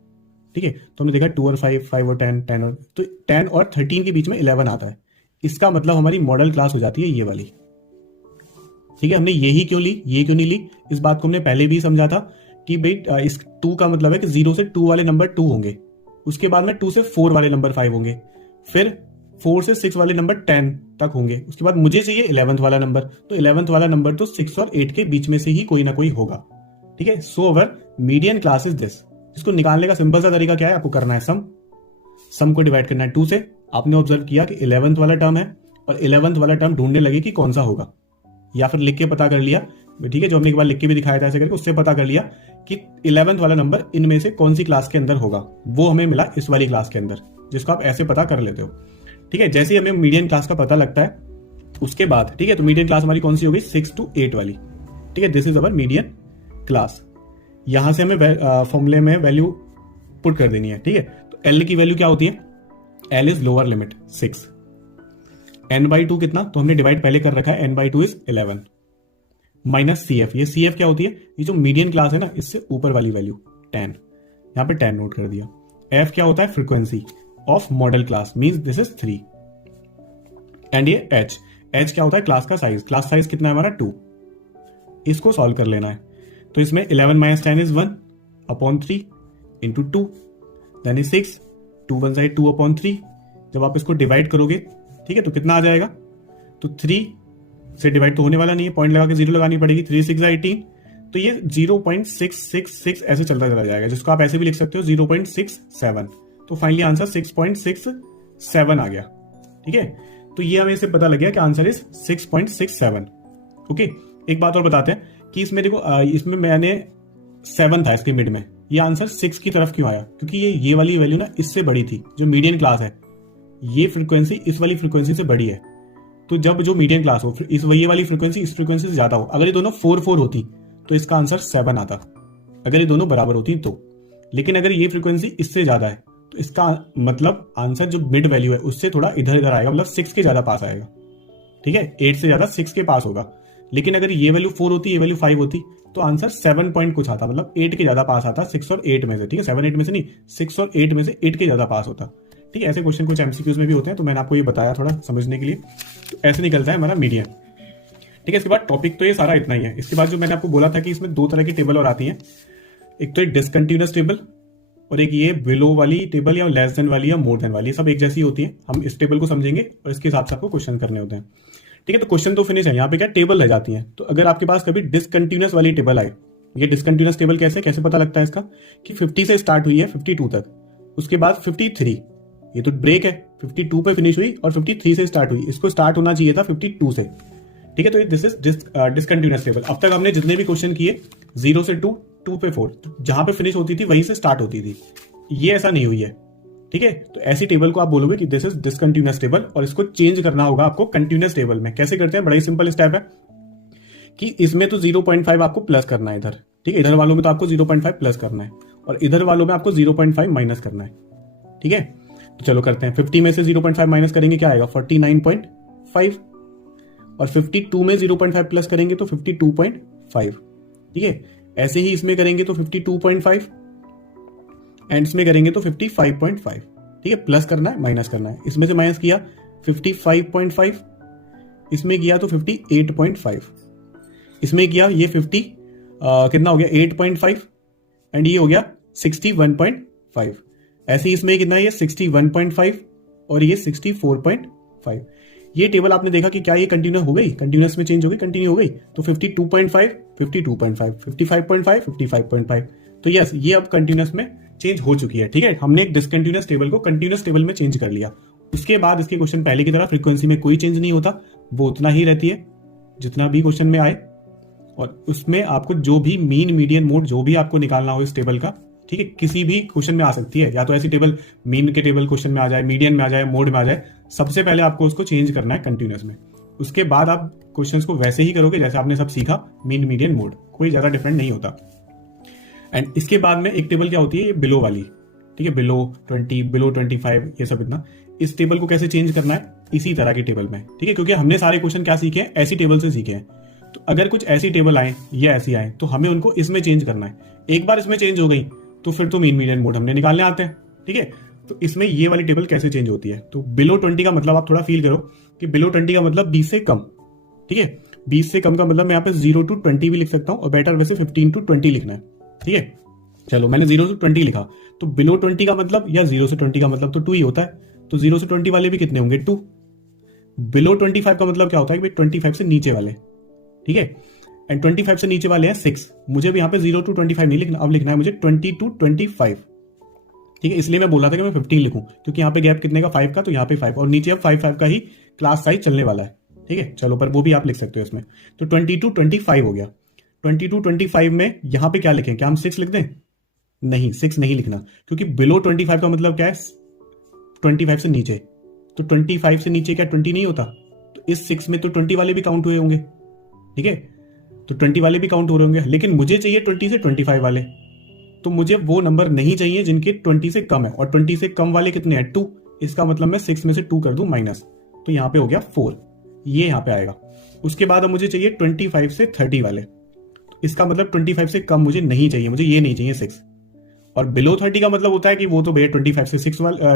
ठीक है। तो हमने देखा 2 और 5 और 10 और, तो 10 और 13 के बीच में 11 आता है, इसका मतलब हमारी मॉडल क्लास हो जाती है ये वाली, ठीक है। हमने यही क्यों ली, ये क्यों नहीं ली, इस बात को हमने पहले भी समझा था कि भाई इस 2 का मतलब है कि 0 से 2 वाले नंबर 2 होंगे, उसके बाद में 2 से 4 वाले नंबर 5 होंगे, फिर 4 से 6 वाले नंबर 10 तक होंगे, उसके बाद मुझे चाहिए 11th वाला नंबर, तो 11th वाला नंबर तो 6 और 8 के बीच में से ही कोई ना कोई होगा, ठीक है। सो अवर मीडियन क्लास इज दिस। इसको निकालने का सिंपल सा तरीका क्या है, आपको करना है सम को डिवाइड करना है 2 से, आपने ऑब्जर्व किया कि 11th वाला टर्म है और 11th वाला टर्म ढूंढने लगे कि कौन सा होगा, या फिर लिख के पता कर लिया, ठीक है, जो हमने एक बार लिख के भी दिखाया था ऐसे करके, उससे पता कर लिया कि 11th वाला नंबर इनमें से कौन सी क्लास के अंदर होगा, वो हमें मिला इस वाली क्लास के अंदर, जिसको आप ऐसे पता कर लेते हो। ठीक है, जैसे ही हमें मीडियन क्लास का पता लगता है उसके बाद, ठीक है, तो मीडियन क्लास हमारी कौन सी होगी, 6 to 8 वाली। ठीक है, this is our median class. यहां से हमें फॉर्मूले में वैल्यू पुट कर देनी है। ठीक है, तो एल की वैल्यू क्या होती है, L is lower limit 6, n/2 कितना, तो हमने डिवाइड पहले कर रखा है, n/2 is 11 minus C F. ये सी एफ क्या होती है, ये जो मीडियन क्लास है ना, इससे ऊपर वाली वैल्यू 10, यहां पे 10 नोट कर दिया। एफ क्या होता है, frequency of model class, means this is 3। And ये एच, एच क्या होता है, क्लास का साइज, क्लास साइज कितना है हमारा 2। इसको सॉल्व कर लेना है, तो इसमें 11 minus 10 is 1/3 into 2, then is 6, 2 1 side 2/3। जब आप इसको डिवाइड करोगे, ठीक है, तो कितना आ जाएगा, तो 3 से डिवाइड तो होने वाला नहीं है, पॉइंट लगा के 0 लगानी पड़ेगी, 3 6 18, तो ये 0.666 ऐसे चलता चला जाएगा, जिसको आप ऐसे भी लिख सकते हो 0.67। तो फाइनली आंसर 6.67 आ गया। ठीक है, तो ये हमें इससे पता लग गया कि आंसर इज 6.67। ओके, एक बात और बताते हैं कि इसमें देखो, इसमें मैंने 7 था इसके मिड में, ये आंसर 6 की तरफ क्यों आया, क्योंकि ये वाली वैल्यू ना इससे बड़ी थी, जो मीडियन क्लास है, ये फ्रीक्वेंसी इस वाली फ्रीक्वेंसी से बड़ी है। तो जब जो मीडियन क्लास हो, ये वाली फ्रीक्वेंसी इस फ्रीक्वेंसी से ज्यादा हो, अगर ये दोनों 4 होती तो इसका आंसर 7 आता, अगर ये दोनों बराबर होती तो। लेकिन अगर ये फ्रीक्वेंसी इससे ज्यादा है तो इसका मतलब आंसर जो मिड वैल्यू है उससे थोड़ा इधर इधर आएगा, मतलब 6 के ज्यादा पास आएगा। ठीक है, 8 से ज्यादा 6 के पास होगा। लेकिन अगर ये वैल्यू 4 होती, ये वैल्यू 5 होती, तो आंसर 7 पॉइंट कुछ आता, मतलब 8 के ज्यादा पास आता, 6 और 8 में से। ठीक है, 7 8 में से नहीं, 6 और 8 में से 8 के ज्यादा पास होता। ठीक है, ऐसे क्वेश्चन कुछ एमसीक्यूज में भी होते हैं, तो मैंने आपको ये बताया थोड़ा समझने के लिए। तो ऐसे निकलता है हमारा मीडियन। ठीक है, इसके बाद टॉपिक तो ये सारा इतना ही है। इसके बाद जो मैंने आपको बोला था कि इसमें 2 तरह की टेबल और आती हैं, एक तो एक डिसकंटिन्यूअस टेबल और एक ये बिलो वाली टेबल, या लेस देन वाली, या मोर देन वाली, सब एक जैसी होती है। हम इस टेबल को समझेंगे और इसके हिसाब से आपको क्वेश्चन करने होते हैं। ठीक है, तो क्वेश्चन तो फिनिश है, यहाँ पे क्या टेबल रह जाती है। तो अगर आपके पास कभी डिसकंटिन्यूअस वाली टेबल आए, ये डिसकंटिन्यूअस टेबल कैसे पता लगता है इसका, कि 50 से स्टार्ट हुई है 52 तक, उसके बाद 53, ये तो ब्रेक है, 52 पे फिनिश हुई और 53 से स्टार्ट हुई, इसको स्टार्ट होना चाहिए था 52 से। ठीक है, तो दिस इज डिसकंटिन्यूअस टेबल। अब तक हमने जितने भी क्वेश्चन किए 0 से 2, 2 पे 4, जहां पे फिनिश होती थी वहीं से स्टार्ट होती थी, ये ऐसा नहीं हुई है। ठीक है, तो ऐसी टेबल को आप बोलोगे कि दिस इज डिसकंटिन्यूअस टेबल, और इसको चेंज करना होगा आपको कंटिन्यूअस टेबल में। कैसे करते हैं, बड़ा ही सिंपल स्टेप है कि इसमें तो 0.5 आपको प्लस करना है इधर। ठीक है, इधर वालों में तो आपको 0.5 प्लस करना है और इधर वालों में आपको 0.5 माइनस करना है। ठीक है, तो चलो करते हैं। 50 में से 0.5 माइनस करेंगे, क्या आएगा, 49.5, और 52 में 0.5 प्लस करेंगे तो 52.5। ठीक है, ऐसे ही इसमें करेंगे तो 52.5, एंड इसमें करेंगे तो 55.5। ठीक है, प्लस करना है माइनस करना है, इसमें से माइनस किया 55.5, इसमें किया तो 58.5, इसमें किया ये 50 कितना हो गया 8.5, एंड ये हो गया 61.5। ऐसे ही इसमें कितना है, ये 61.5 और ये 64.5। ये टेबल आपने देखा कि क्या ये कंटिन्यू हो गई, कंटिन्यूअस में चेंज हो गई, कंटिन्यू हो गई, तो 52.5 52.5 55.5 55.5। तो यस, ये अब कंटिन्यूअस में चेंज हो चुकी है। ठीक है, हमने एक डिसकंटिन्यूअस टेबल को कंटिन्यूअस टेबल में चेंज कर लिया। उसके बाद इसके क्वेश्चन पहले की तरह फ्रीक्वेंसी में कोई चेंज नहीं होता, वो उतना ही रहती है जितना भी क्वेश्चन में आए, और उसमें आपको जो भी मीन मीडियन मोड जो भी आपको निकालना हो इस टेबल का, ठीक है, किसी भी क्वेश्चन में आ सकती है, या तो ऐसी टेबल मीन के टेबल क्वेश्चन में आ जाए, मीडियन में आ जाए, मोड में आ जाए। सबसे पहले आपको उसको चेंज करना है कंटिन्यूअस में, उसके बाद आप क्वेश्चंस को वैसे ही करोगे जैसे आपने सब सीखा, मीन मीडियन मोड, कोई ज्यादा डिफरेंट नहीं होता। एंड इसके बाद में एक टेबल क्या होती है, ये बिलो वाली। ठीक है, बिलो 20, बिलो 25, ये सब इतना। इस टेबल को कैसे चेंज करना है, इसी तरह की टेबल में। ठीक है, क्योंकि हमने सारे क्वेश्चन क्या सीखे हैं, ऐसी टेबल से सीखे हैं। तो अगर कुछ ऐसी टेबल आए या ऐसी आए तो हमें उनको इसमें चेंज करना है। एक बार इसमें चेंज हो गई तो फिर तो मीन मीडियन मोड हमने निकालने आते हैं। ठीक है, तो इसमें ये वाली टेबल कैसे चेंज होती है, तो बिलो 20 का मतलब आप थोड़ा फील करो कि बिलो 20 का मतलब 20 से कम। ठीक है, 20 से कम का मतलब मैं यहाँ पे 0 to 20 भी लिख सकता हूँ, और बेटर वैसे 15 to 20 लिखना है। ठीक है, चलो मैंने 0 to 20 लिखा, तो बिलो 20 का मतलब या 0 से 20 का मतलब तो 2 ही होता है, तो 0 से 20 वाले भी कितने होंगे, 2। बिलो 25 का मतलब क्या होता है कि 25 से नीचे वाले। ठीक है, एंड 25 से नीचे वाले हैं 6। मुझे भी यहाँ पे 0 to 25 नहीं लिखना, अब लिखना है मुझे 20 to 25। ठीक है, इसलिए मैं बोल रहा था कि मैं 15 लिखूं, क्योंकि यहाँ पे गैप कितने का 5 का, तो यहाँ पे 5 और नीचे अब 5 का ही क्लास साइज चलने वाला है। ठीक है, चलो, पर वो भी आप लिख सकते हो इसमें। तो 22 25 हो गया। 22 25 में यहाँ पे क्या लिखें, क्या हम 6 लिख दें? नहीं, 6 नहीं लिखना, क्योंकि बिलो 25 का मतलब क्या है, 25 से नीचे। तो 25 से नीचे क्या 20 नहीं होता? तो इस 6 में तो 20 वाले भी काउंट हुए होंगे। ठीक है, तो 20 वाले भी काउंट हो रहे होंगे, लेकिन मुझे चाहिए 20 से 25 वाले। तो मुझे वो नंबर नहीं चाहिए जिनके 20 से कम है, और 20 से कम वाले कितने हैं? 2। इसका मतलब मैं 6 में से 2 कर दूं माइनस, तो यहां पे हो गया 4, ये यहां पे आएगा। उसके बाद अब मुझे चाहिए 25 से 30 वाले, तो इसका मतलब 25 से कम मुझे नहीं चाहिए, मुझे ये नहीं चाहिए 6। और बिलो 30 का मतलब होता है कि वो तो भैया 25 से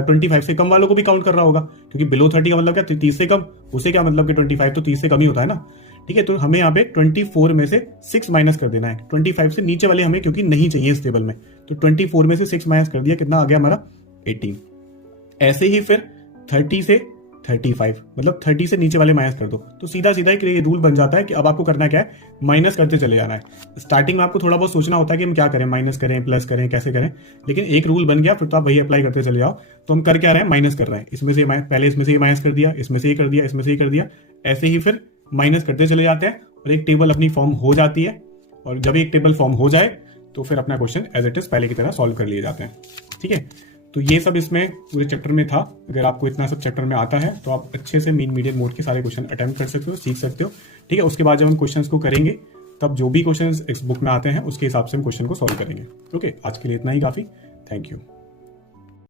25 से कम वालों को भी काउंट कर रहा होगा, क्योंकि बिलो 30 का मतलब क्या, 30 से कम। उसे क्या मतलब कि 25 तो 30 से कम ही होता है ना। ठीक है, तो हमें यहाँ पे 24 में से 6 माइनस कर देना है। 25 से नीचे वाले हमें क्योंकि नहीं चाहिए इस टेबल में, तो 24 में से 6 माइनस कर दिया, कितना आ गया हमारा 18। ऐसे ही फिर 30 से 35, मतलब 30 से नीचे वाले माइनस कर दो। तो सीधा सीधा एक रूल बन जाता है कि अब आपको करना क्या है, माइनस करते चले जाना है। स्टार्टिंग में आपको थोड़ा बहुत सोचना होता है कि हम क्या करें, माइनस करें, प्लस करें, कैसे करें, लेकिन एक रूल बन गया, फिर तो आप वही अप्लाई करते चले जाओ। तो हम कर क्या रहे हैं, माइनस कर रहे हैं। इसमें से पहले इसमें से ये माइनस कर दिया, इसमें से ये कर दिया, इसमें से ये कर दिया, ऐसे ही फिर माइनस करते चले जाते हैं, और एक टेबल अपनी फॉर्म हो जाती है। और जब एक टेबल फॉर्म हो जाए तो फिर अपना क्वेश्चन एज इट इज पहले की तरह सॉल्व कर लिए जाते हैं। ठीक है, तो ये सब इसमें पूरे चैप्टर में था। अगर आपको इतना सब चैप्टर में आता है तो आप अच्छे से मीन मीडियम मोड के सारे क्वेश्चन अटेम्प्ट कर सकते हो, सीख सकते हो। ठीक है, उसके बाद जब हम क्वेश्चंस को करेंगे तब जो भी क्वेश्चंस इस बुक में आते हैं उसके हिसाब से हम क्वेश्चन को सॉल्व करेंगे। ओके, आज के लिए इतना ही काफी। Thank you.